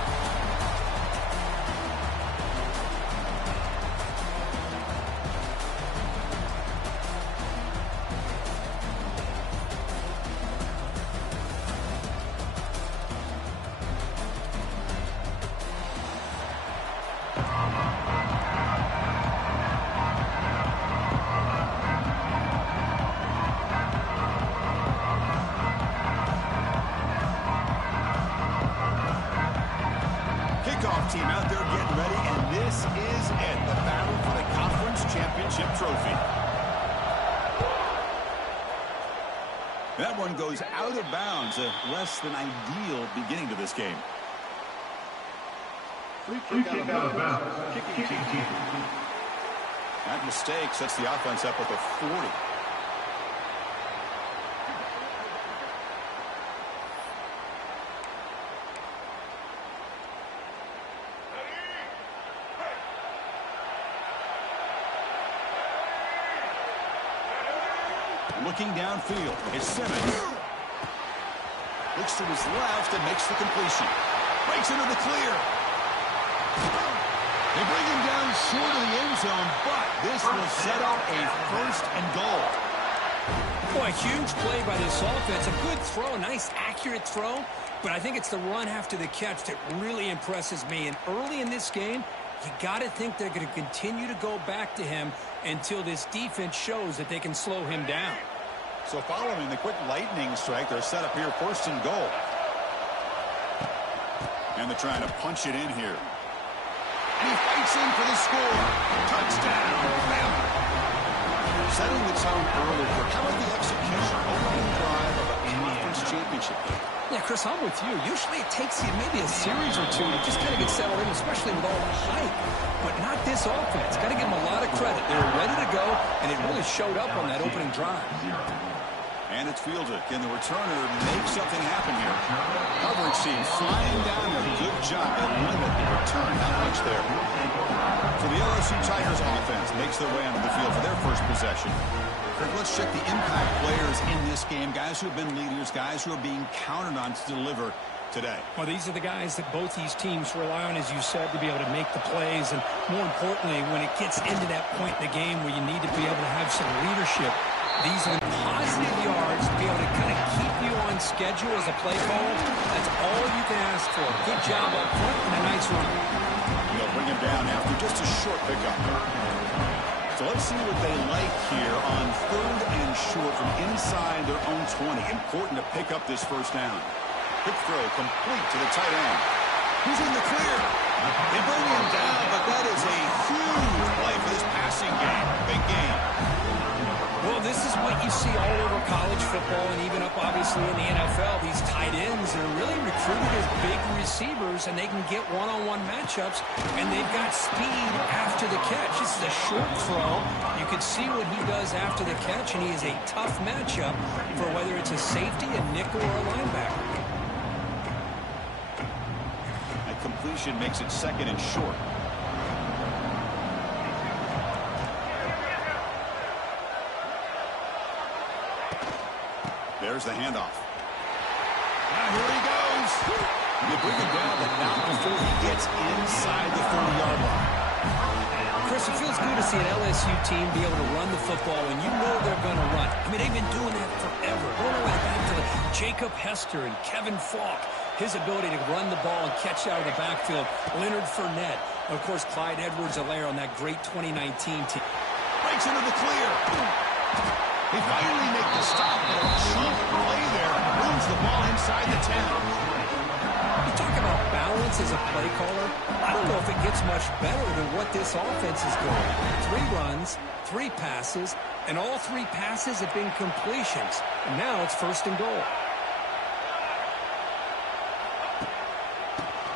Team out there getting ready, and this is it, the battle for the conference championship trophy. That one goes out of bounds, a less than ideal beginning to this game. Free kick out of bounds. Kicking team. That mistake sets the offense up with a 40. Looking downfield, it's Simmons. Looks to his left and makes the completion. Breaks into the clear. They bring him down short of the end zone, but this will set up a 1st and goal. Boy, huge play by this offense. A good throw, nice accurate throw. But I think it's the run after the catch that really impresses me. And early in this game, you got to think they're going to continue to go back to him until this defense shows that they can slow him down. So following the quick lightning strike, they're set up here first and goal. And they're trying to punch it in here. And he fights in for the score. Touchdown. Setting the tone early for how about the execution opening drive of a conference championship game. Yeah, Chris, I'm with you. Usually it takes you maybe a series or two to just kind of get settled in, especially with all the hype. But not this offense. Got to give them a lot of credit. They were ready to go, and it really showed up on that opening drive. And it's fielded. Can the returner make something happen here? Coverage team flying down there. Good job at limit the return. Not much there. So the LSU Tigers offense makes their way onto the field for their first possession. Kirk, let's check the impact players in this game. Guys who have been leaders, guys who are being counted on to deliver today. Well, these are the guys that both these teams rely on, as you said, to be able to make the plays. And more importantly, when it gets into that point in the game where you need to be able to have some leadership, these are the positive yards to be able to kind of keep you on schedule as a play caller. That's all you can ask for. Good job up front and a nice run. They'll bring him down after just a short pickup. So let's see what they like here on 3rd and short from inside their own 20. Important to pick up this first down. Quick throw complete to the tight end. Who's in the clear? They bring him down, but that is a huge play for this passing game. Big game. Well, this is what you see all over college football and even up, obviously, in the NFL. These tight ends are really recruited as big receivers, and they can get one-on-one matchups, and they've got speed after the catch. This is a short throw. You can see what he does after the catch, and he is a tough matchup for whether it's a safety, a nickel, or a linebacker. That completion makes it 2nd and short. There's the handoff. Now here he goes. You bring him down, but not before he gets inside the 30-yard line. Chris, it feels good to see an LSU team be able to run the football when you know they're going to run. I mean, they've been doing that forever. Going all the way back to Jacob Hester and Kevin Falk. His ability to run the ball and catch out of the backfield. Leonard Fournette. And, of course, Clyde Edwards-Helaire on that great 2019 team. Breaks into the clear. They finally make the stop. A chunk play there. Moves the ball inside the 10. You talk about balance as a play caller. I don't know if it gets much better than what this offense is doing. 3 runs, 3 passes, and all 3 passes have been completions. And now it's 1st and goal.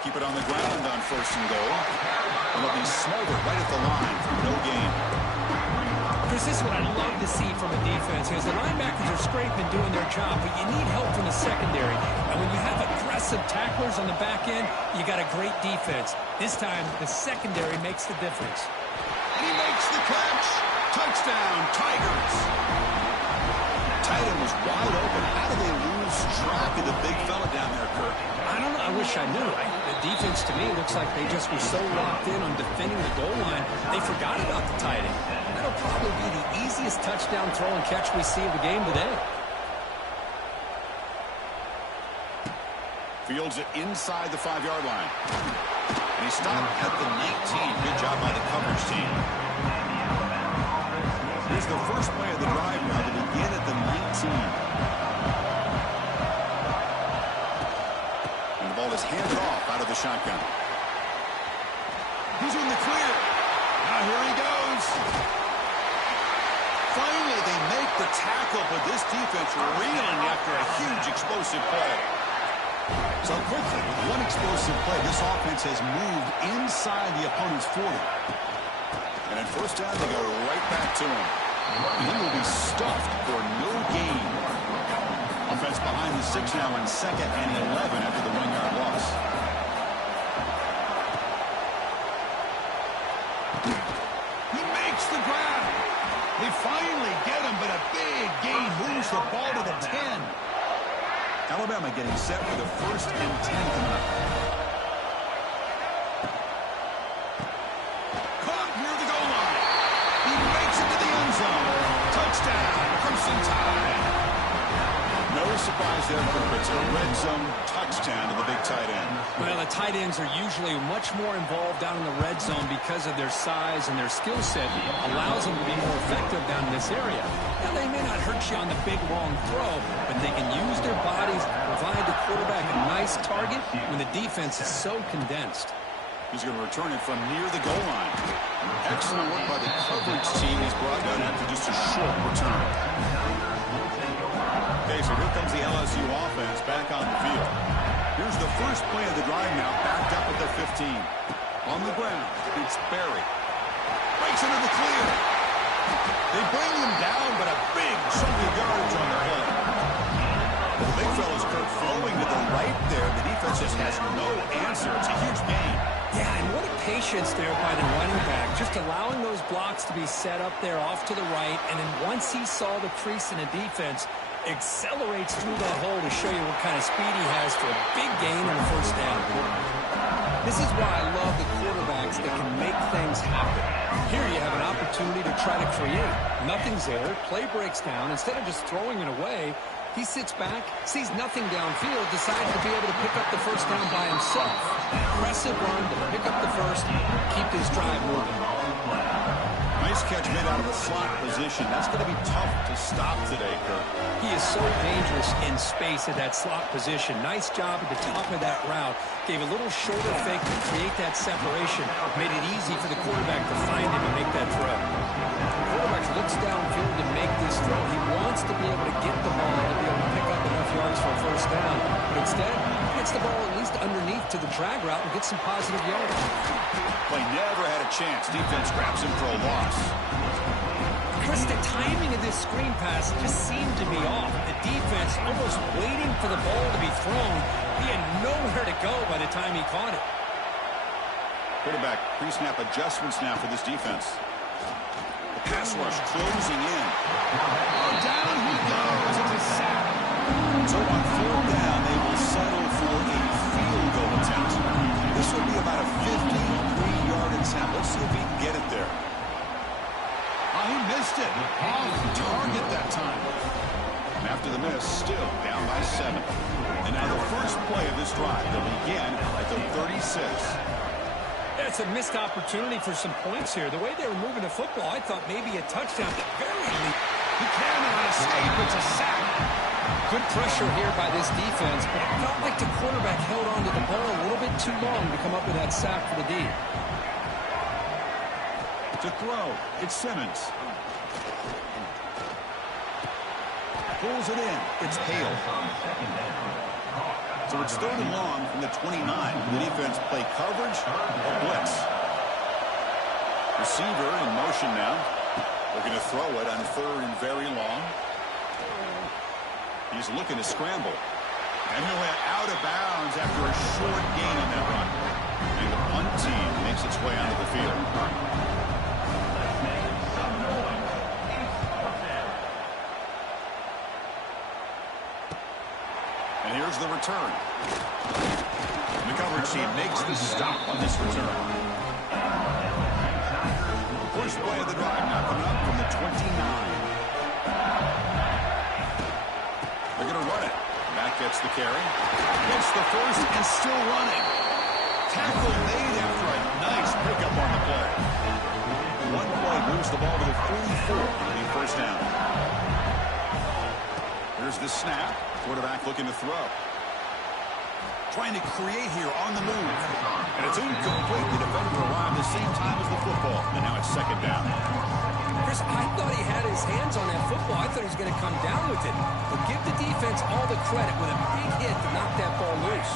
Keep it on the ground on 1st and goal. And they'll be smothered right at the line for no gain. Chris, this is what I love to see from a defense. Because the linebackers are scraping, doing their job, but you need help from the secondary. And when you have aggressive tacklers on the back end, you got a great defense. This time, the secondary makes the difference. And he makes the catch. Touchdown, Tigers. Tight end was wide open. How do they lose track of the big fella down there, Kirk? I don't know. I wish I knew. The defense, to me, looks like they just were so locked in on defending the goal line, they forgot about the tight end. That'll probably be the easiest touchdown throw and catch we see of the game today. Fields it inside the 5-yard line. And he stopped at the 19. Good job by the coverage team. Here's the first play of the drive now to begin at the 19. And the ball is handed off out of the shotgun. He's in the clear. Now here he goes. Finally, they make the tackle, but this defense reeling after a huge explosive play. So quickly, with one explosive play, this offense has moved inside the opponent's 40. And at first down, they go right back to him. He will be stuffed for no gain. Offense behind the 6 now in 2nd and 11 after the 1-yard loss. He makes the grab. They finally get him, but a big gain moves the ball to the 10. Alabama getting set for the 1st and 10 coming up. Caught near the goal line. He makes it to the end zone. Touchdown, Crimson Tide. surprise there, Kirk. It's a red zone touchdown to the big tight end. Well, the tight ends are usually much more involved down in the red zone because of their size and their skill set allows them to be more effective down in this area. Now, they may not hurt you on the big, long throw, but they can use their bodies to provide the quarterback a nice target when the defense is so condensed. He's going to return it from near the goal line. Excellent work by the coverage team. He's brought down after just a short return. Okay, so here comes the LSU offense back on the field. Here's the first play of the drive now, backed up at the 15. On the ground, it's Barry. Breaks into the clear. They bring him down, but a big chunk of yardage on the play. The big fella's Kirk flowing to the right there. The defense just has no answer. It's a huge gain. Yeah, and what a patience there by the running back, just allowing those blocks to be set up there off to the right, and then once he saw the crease in the defense, accelerates through that hole to show you what kind of speed he has for a big gain in the first down. This is why I love the quarterbacks that can make things happen. Here you have an opportunity to try to create. Nothing's there, play breaks down. Instead of just throwing it away, he sits back, sees nothing downfield, decides to be able to pick up the first down by himself. Impressive run to pick up the first, keep this drive moving. Nice catch made out of the slot position. That's going to be tough to stop today, Kirk. He is so dangerous in space at that slot position. Nice job at the top of that route. Gave a little shoulder fake to create that separation. Made it easy for the quarterback to find him and make that throw. The quarterback looks downfield to make this throw. He wants to be able to get the ball to be able to pick up enough yards for a first down. But instead, he gets the ball at least underneath to the drag route and gets some positive yards. Play never had a chance. Defense grabs him for a loss. Chris, the timing of this screen pass just seemed to be off. The defense almost waiting for the ball to be thrown. He had nowhere to go by the time he caught it. Quarterback pre-snap adjustments now for this defense. The pass rush closing in. Oh, down he goes. It's a sack. So on third down, they will settle for a field goal attempt. This will be about a 53-yard attempt. Let's see if he can get it there. Oh, he missed it. Off target that time. And after the miss, still down by 7. And now the first play of this drive. They'll begin at the 36. That's a missed opportunity for some points here. The way they were moving the football, I thought maybe a touchdown. Very least. He cannot escape. It's a sack. Good pressure here by this defense, but it felt like the quarterback held on to the ball a little bit too long to come up with that sack for the D. To throw, it's Simmons. Pulls it in. It's Hale. So it's third and long from the 29. The defense play coverage or blitz. Receiver in motion now. Looking to throw it on third and very long. He's looking to scramble. And he'll head out of bounds after a short gain on that run. And the punt team makes its way onto the field. And here's the return. The coverage team makes the stop on this return. First play of the drive now coming up from the 29. They're going to run it. Back gets the carry. Gets the first and still running. Tackle made after a nice pickup on the play. One play moves the ball to the 44. It'll be first down. Here's the snap. Quarterback looking to throw. Trying to create here on the move. And it's incomplete. The defender arrived the same time as the football. And now it's second down. Chris, I thought he had his hands on that football. I thought he was going to come down with it. But give the defense all the credit with a big hit to knock that ball loose.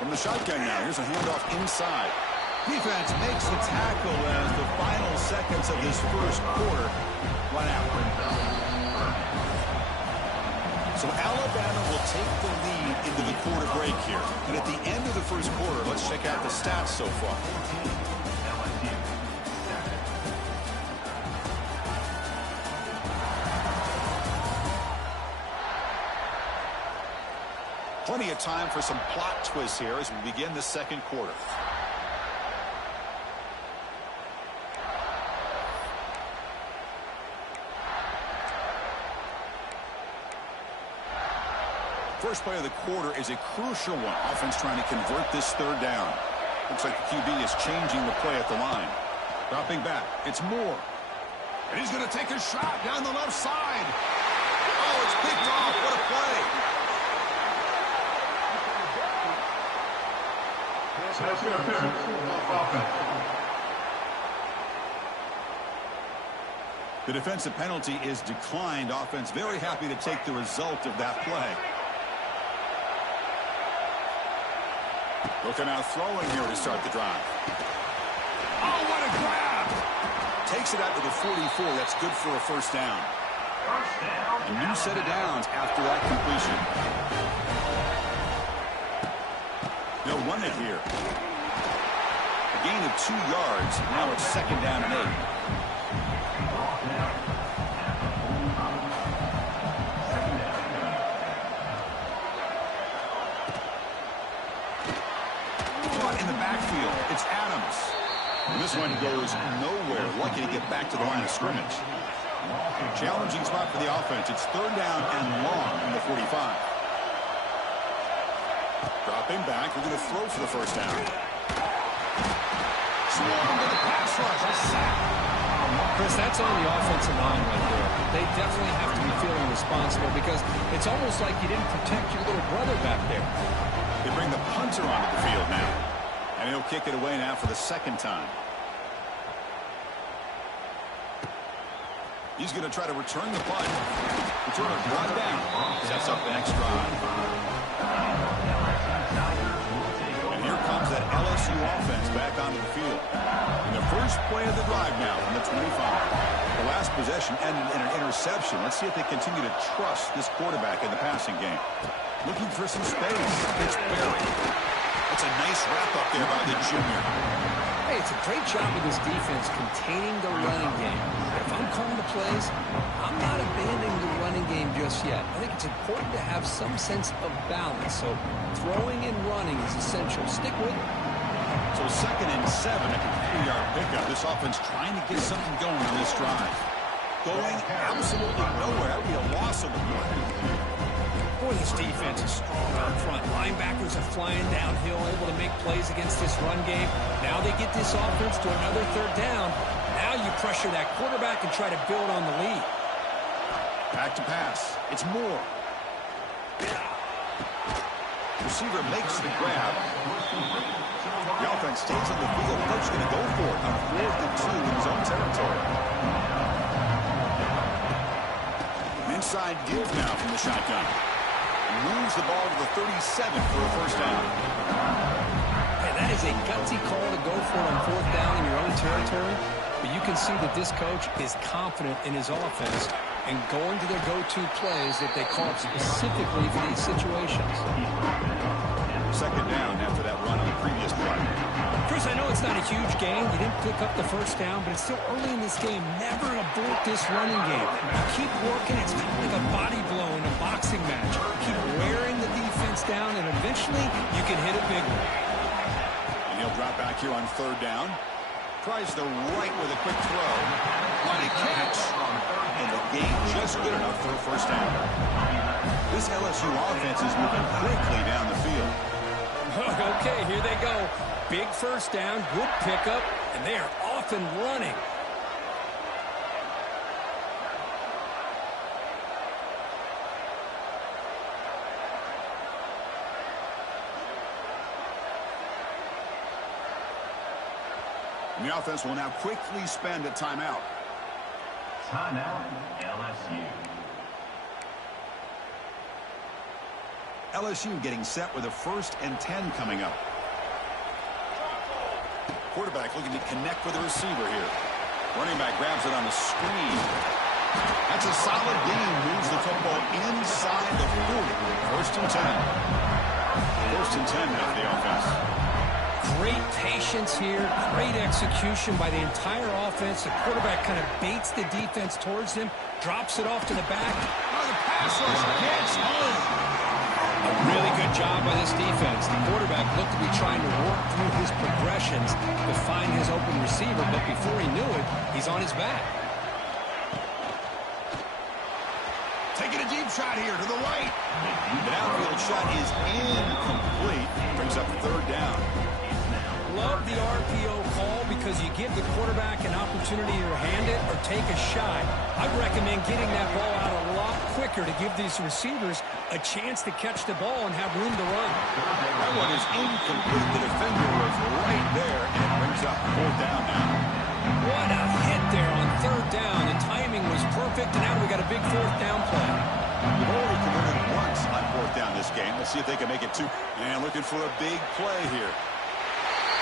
From the shotgun now, here's a handoff inside. Defense makes the tackle as the final seconds of this first quarter run out. So Alabama will take the lead into the quarter break here. And at the end of the first quarter, let's check out the stats so far. Plenty of time for some plot twists here as we begin the second quarter. First play of the quarter is a crucial one. Offense trying to convert this third down. Looks like the QB is changing the play at the line. Dropping back. It's Moore. And he's going to take a shot down the left side. Oh, it's picked off. What a play. Pass interference. Offense. The defensive penalty is declined. Offense very happy to take the result of that play. Looking out throwing here to start the drive. Oh, what a grab. Takes it out to the 44. That's good for a first down. A new set of downs after that completion. They'll run it here. A gain of 2 yards. Now it's second down and 8. In the backfield, it's Adams. And this one goes nowhere. Lucky to get back to the line of scrimmage. Challenging spot for the offense. It's third down and long in the 45. Dropping back. We're going to throw for the first down. Swarm to the pass rush. A sack. Chris, that's on the offensive line right there. They definitely have to be feeling responsible because it's almost like you didn't protect your little brother back there. They bring the punter onto the field now. And he'll kick it away now for the second time. He's going to try to return the punt. Returner brought down. Sets up the next drive. And here comes that LSU offense back onto the field. And the first play of the drive now from the 25. The last possession ended in an interception. Let's see if they continue to trust this quarterback in the passing game. Looking for some space. It's Barry. That's a nice wrap-up there by the junior. Hey, it's a great job of this defense containing the running game. If I'm calling the plays, I'm not abandoning the running game just yet. I think it's important to have some sense of balance. So throwing and running is essential. Stick with it. So second and 7, a 3-yard pickup. This offense trying to get something going on this drive. Going absolutely nowhere. That would be a loss of the play. Boy, this defense is strong up front. Linebackers are flying downhill, able to make plays against this run game. Now they get this offense to another third down. Now you pressure that quarterback and try to build on the lead. Back to pass. It's Moore. Receiver makes the grab. The offense stays on the field. Coach going to go for it on 4th and 2 in his own territory. An inside give now from the shotgun. Moves the ball to the 37 for a first down. Hey, that is a gutsy call to go for it on 4th down in your own territory. But you can see that this coach is confident in his offense and going to their go-to plays that they call specifically for these situations. Second down after that run on the previous play. Chris, I know it's not a huge gain. You didn't pick up the first down, but it's still early in this game. Never abort this running game. You keep working. It's kind of like a body blow in a boxing match. Keep wearing the defense down, and eventually you can hit a big one. And he'll drop back here on third down. Tries the right with a quick throw. What a catch. And the gain just good enough for a first down. This LSU offense is moving quickly down the field. Okay, here they go. Big first down, good pickup, and they are off and running. And the offense will now quickly spend a timeout. Timeout, LSU. LSU getting set with a 1st and 10 coming up. Quarterback looking to connect with the receiver here. Running back grabs it on the screen. That's a solid gain. Moves the football inside the 40. 1st and 10. 1st and 10 now for the offense. Great patience here, great execution by the entire offense. The quarterback kind of baits the defense towards him, drops it off to the back. Oh, the pass rush gets home. A really good job by this defense. The quarterback looked to be trying to work through his progressions to find his open receiver, but before he knew it, he's on his back. Taking a a deep shot here to the right. The outfield shot is incomplete. Brings up third down. Love the RPO call because you give the quarterback an opportunity to hand it or take a shot. I'd recommend getting that ball out a lot quicker to give these receivers a chance to catch the ball and have room to run. That one is incomplete. The defender was right there, and it brings up fourth down now. What a hit there on third down. The timing was perfect, and now we got a big fourth down play. They've already converted once on fourth down this game. Let's see if they can make it two. And looking for a big play here.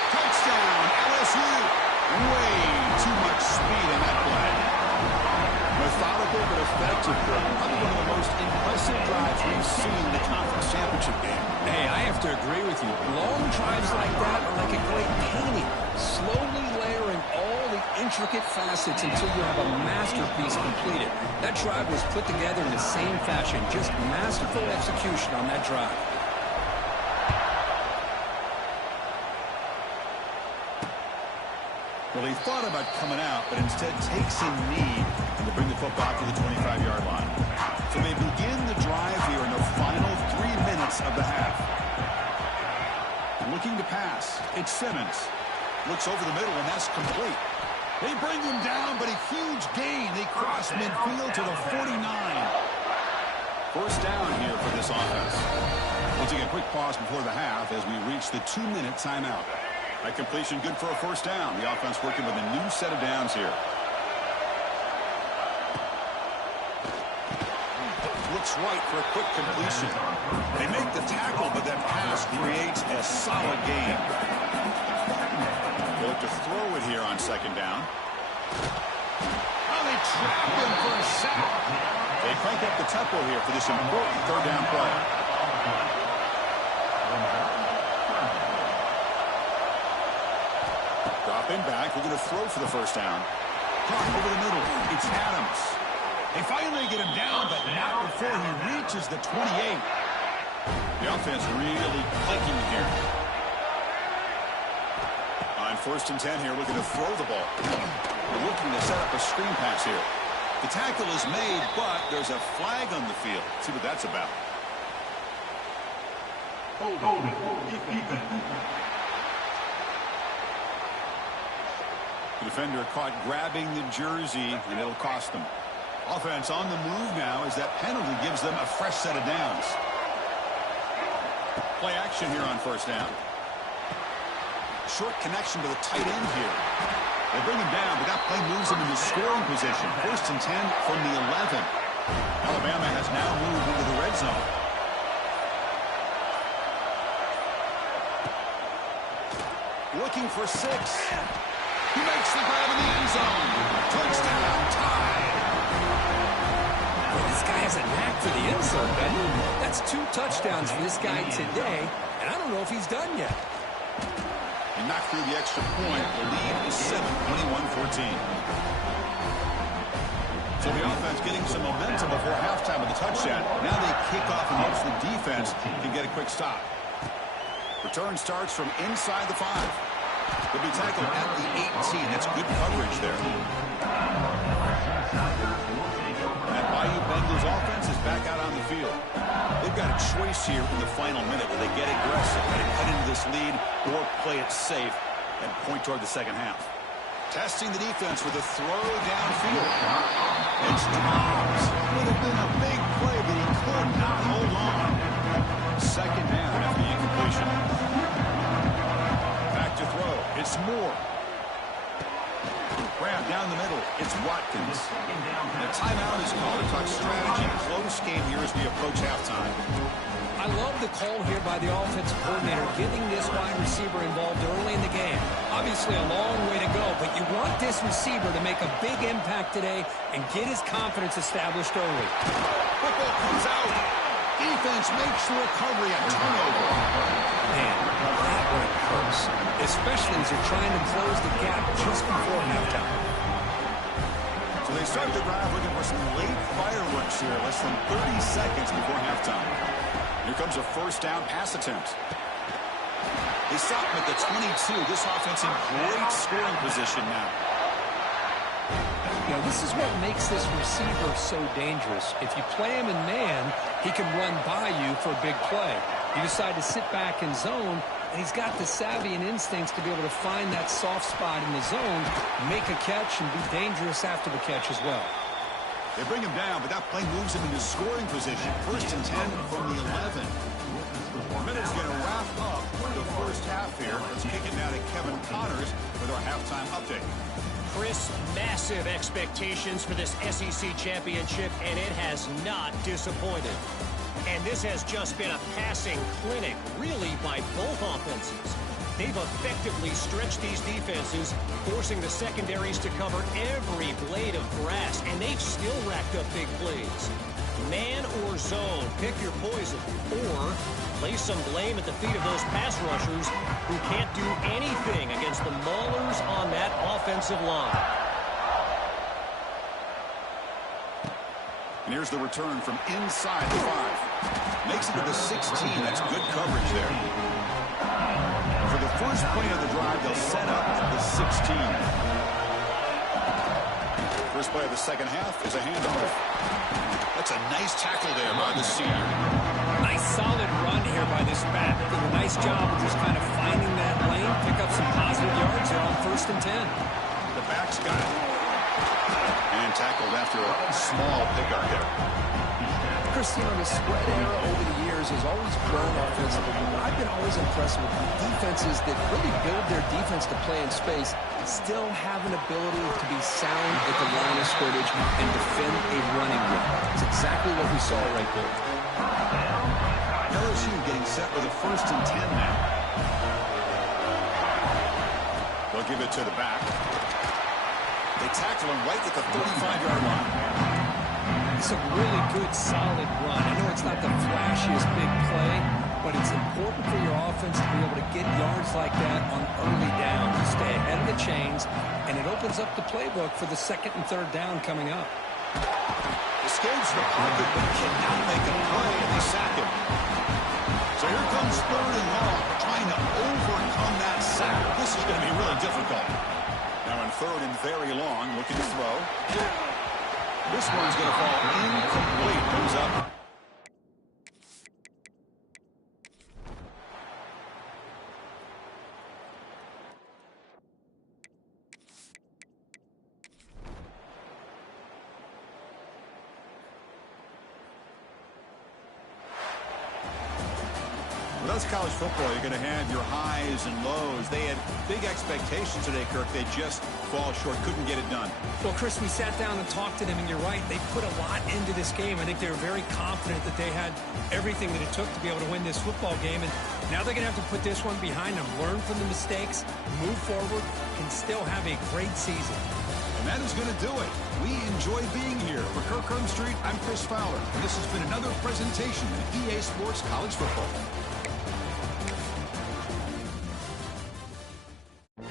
Touchdown, LSU. Way too much speed in that play. Methodical but effective. Probably one of the most impressive drives we've seen in the conference championship game. Hey, I have to agree with you. Long drives like that are like a great painting. Slowly layering all the intricate facets until you have a masterpiece completed. That drive was put together in the same fashion. Just masterful execution on that drive. Well, he thought about coming out, but instead takes a knee and to bring the football to the 25-yard line. So they begin the drive here in the final 3 minutes of the half. Looking to pass. It's Simmons. Looks over the middle, and that's complete. They bring him down, but a huge gain. They cross midfield to the 49. First down here for this offense. We'll take a quick pause before the half as we reach the 2-minute timeout. That completion good for a first down. The offense working with a new set of downs here. Looks right for a quick completion. They make the tackle, but that pass creates a solid gain. They look to throw it here on second down. Oh, they trap him for a sack. They crank up the tempo here for this important third down play. Dropping back, we're going to throw for the first down. Clock over the middle. It's Adams. They finally get him down, but not before he reaches the 28. The offense really clicking here. On first and 10 here, looking to throw the ball. They're looking to set up a screen pass here. The tackle is made, but there's a flag on the field. Let's see what that's about. Hold it. The defender caught grabbing the jersey, and it'll cost them. Offense on the move now as that penalty gives them a fresh set of downs. Play action here on first down. Short connection to the tight end here. They bring him down, but that play moves him into scoring position. First and 10 from the 11. Alabama has now moved into the red zone. Looking for 6. He makes the grab in the end zone. Touchdown, tied. Well, this guy has a knack for the end zone, doesn't he? That's 2 touchdowns for this guy today, and I don't know if he's done yet. And knocked through the extra point. The lead is 7, 21-14. So the offense getting some momentum before halftime with the touchdown. Now they kick off and hopes the defense can get a quick stop. Return starts from inside the 5. They'll be tackled at the 18. That's good coverage there. That Bayou Bengals offense is back out on the field. They've got a choice here in the final minute. Will they get aggressive, try to cut into this lead, or play it safe and point toward the second half? Testing the defense with a throw downfield. It's dropped. Would have been a big play, but he could not hold on. Second down after the incompletion. Back to throw. It's Moore. Grab down the middle. It's Watkins. And a timeout is called to talk strategy. Close game here as we approach halftime. I love the call here by the offensive coordinator, getting this wide receiver involved early in the game. Obviously a long way to go, but you want this receiver to make a big impact today and get his confidence established early. Football comes out. Defense makes the recovery, a turnover. Man, that one hurts, especially as you're trying to close the gap just before halftime. So they start the drive looking for some late fireworks here, less than 30 seconds before halftime. Here comes a first down pass attempt. They stop him at the 22. This offense in great scoring position now. The know, this is what makes this receiver so dangerous. If you play him in man, he can run by you for a big play. You decide to sit back in zone, and he's got the savvy and instincts to be able to find that soft spot in the zone, make a catch, and be dangerous after the catch as well. They bring him down, but that play moves him into scoring position. 1st and 10 from the 11. Minutes going to wrap up the first half here. Let's kick it now to Kevin Connors with our halftime update. Chris, massive expectations for this SEC championship, and it has not disappointed. And this has just been a passing clinic, really, by both offenses. They've effectively stretched these defenses, forcing the secondaries to cover every blade of grass, and they've still racked up big plays. Man or zone, pick your poison. Or place some blame at the feet of those pass rushers who can't do anything against the maulers on that offensive line. And here's the return from inside the 5. Makes it to the 16. That's good coverage there. For the first play of the drive, they'll set up at the 16. First play of the second half is a handoff. That's a nice tackle there by the senior. Nice solid run here by this back. Did a nice job of just kind of finding that lane, pick up some positive yards here on 1st and 10. The back's got it. And tackled after a small pickup there. Christine, the spread era over the years has always grown offensively, but I've been always impressed with defenses that really build their defense to play in space, still have an ability to be sound at the line of scrimmage and defend a running game. It's exactly what we saw right there. LSU getting set with a 1st and 10 now. They'll give it to the back. They tackle him right at the 35-yard line. It's a really good, solid run. I know it's not the flashiest big play, but it's important for your offense to be able to get yards like that on early down, to stay ahead of the chains, and it opens up the playbook for the 2nd and 3rd down coming up. Escapes the pocket, but cannot make a play, and they sack him. So here comes 3rd and long, trying to overcome that sack. This is going to be really difficult. Now in 3rd and very long, looking to throw. This one's going to fall incomplete. Goes up. Well, that's college football. You're going to have your highs and lows. They had big expectations today, Kirk. They just fall short, couldn't get it done. Well, Chris, we sat down and talked to them, and you're right. They put a lot into this game. I think they were very confident that they had everything that it took to be able to win this football game. And now they're going to have to put this one behind them, learn from the mistakes, move forward, and still have a great season. And that is going to do it. We enjoy being here. For Kirk Street, I'm Chris Fowler. And this has been another presentation of EA Sports College Football.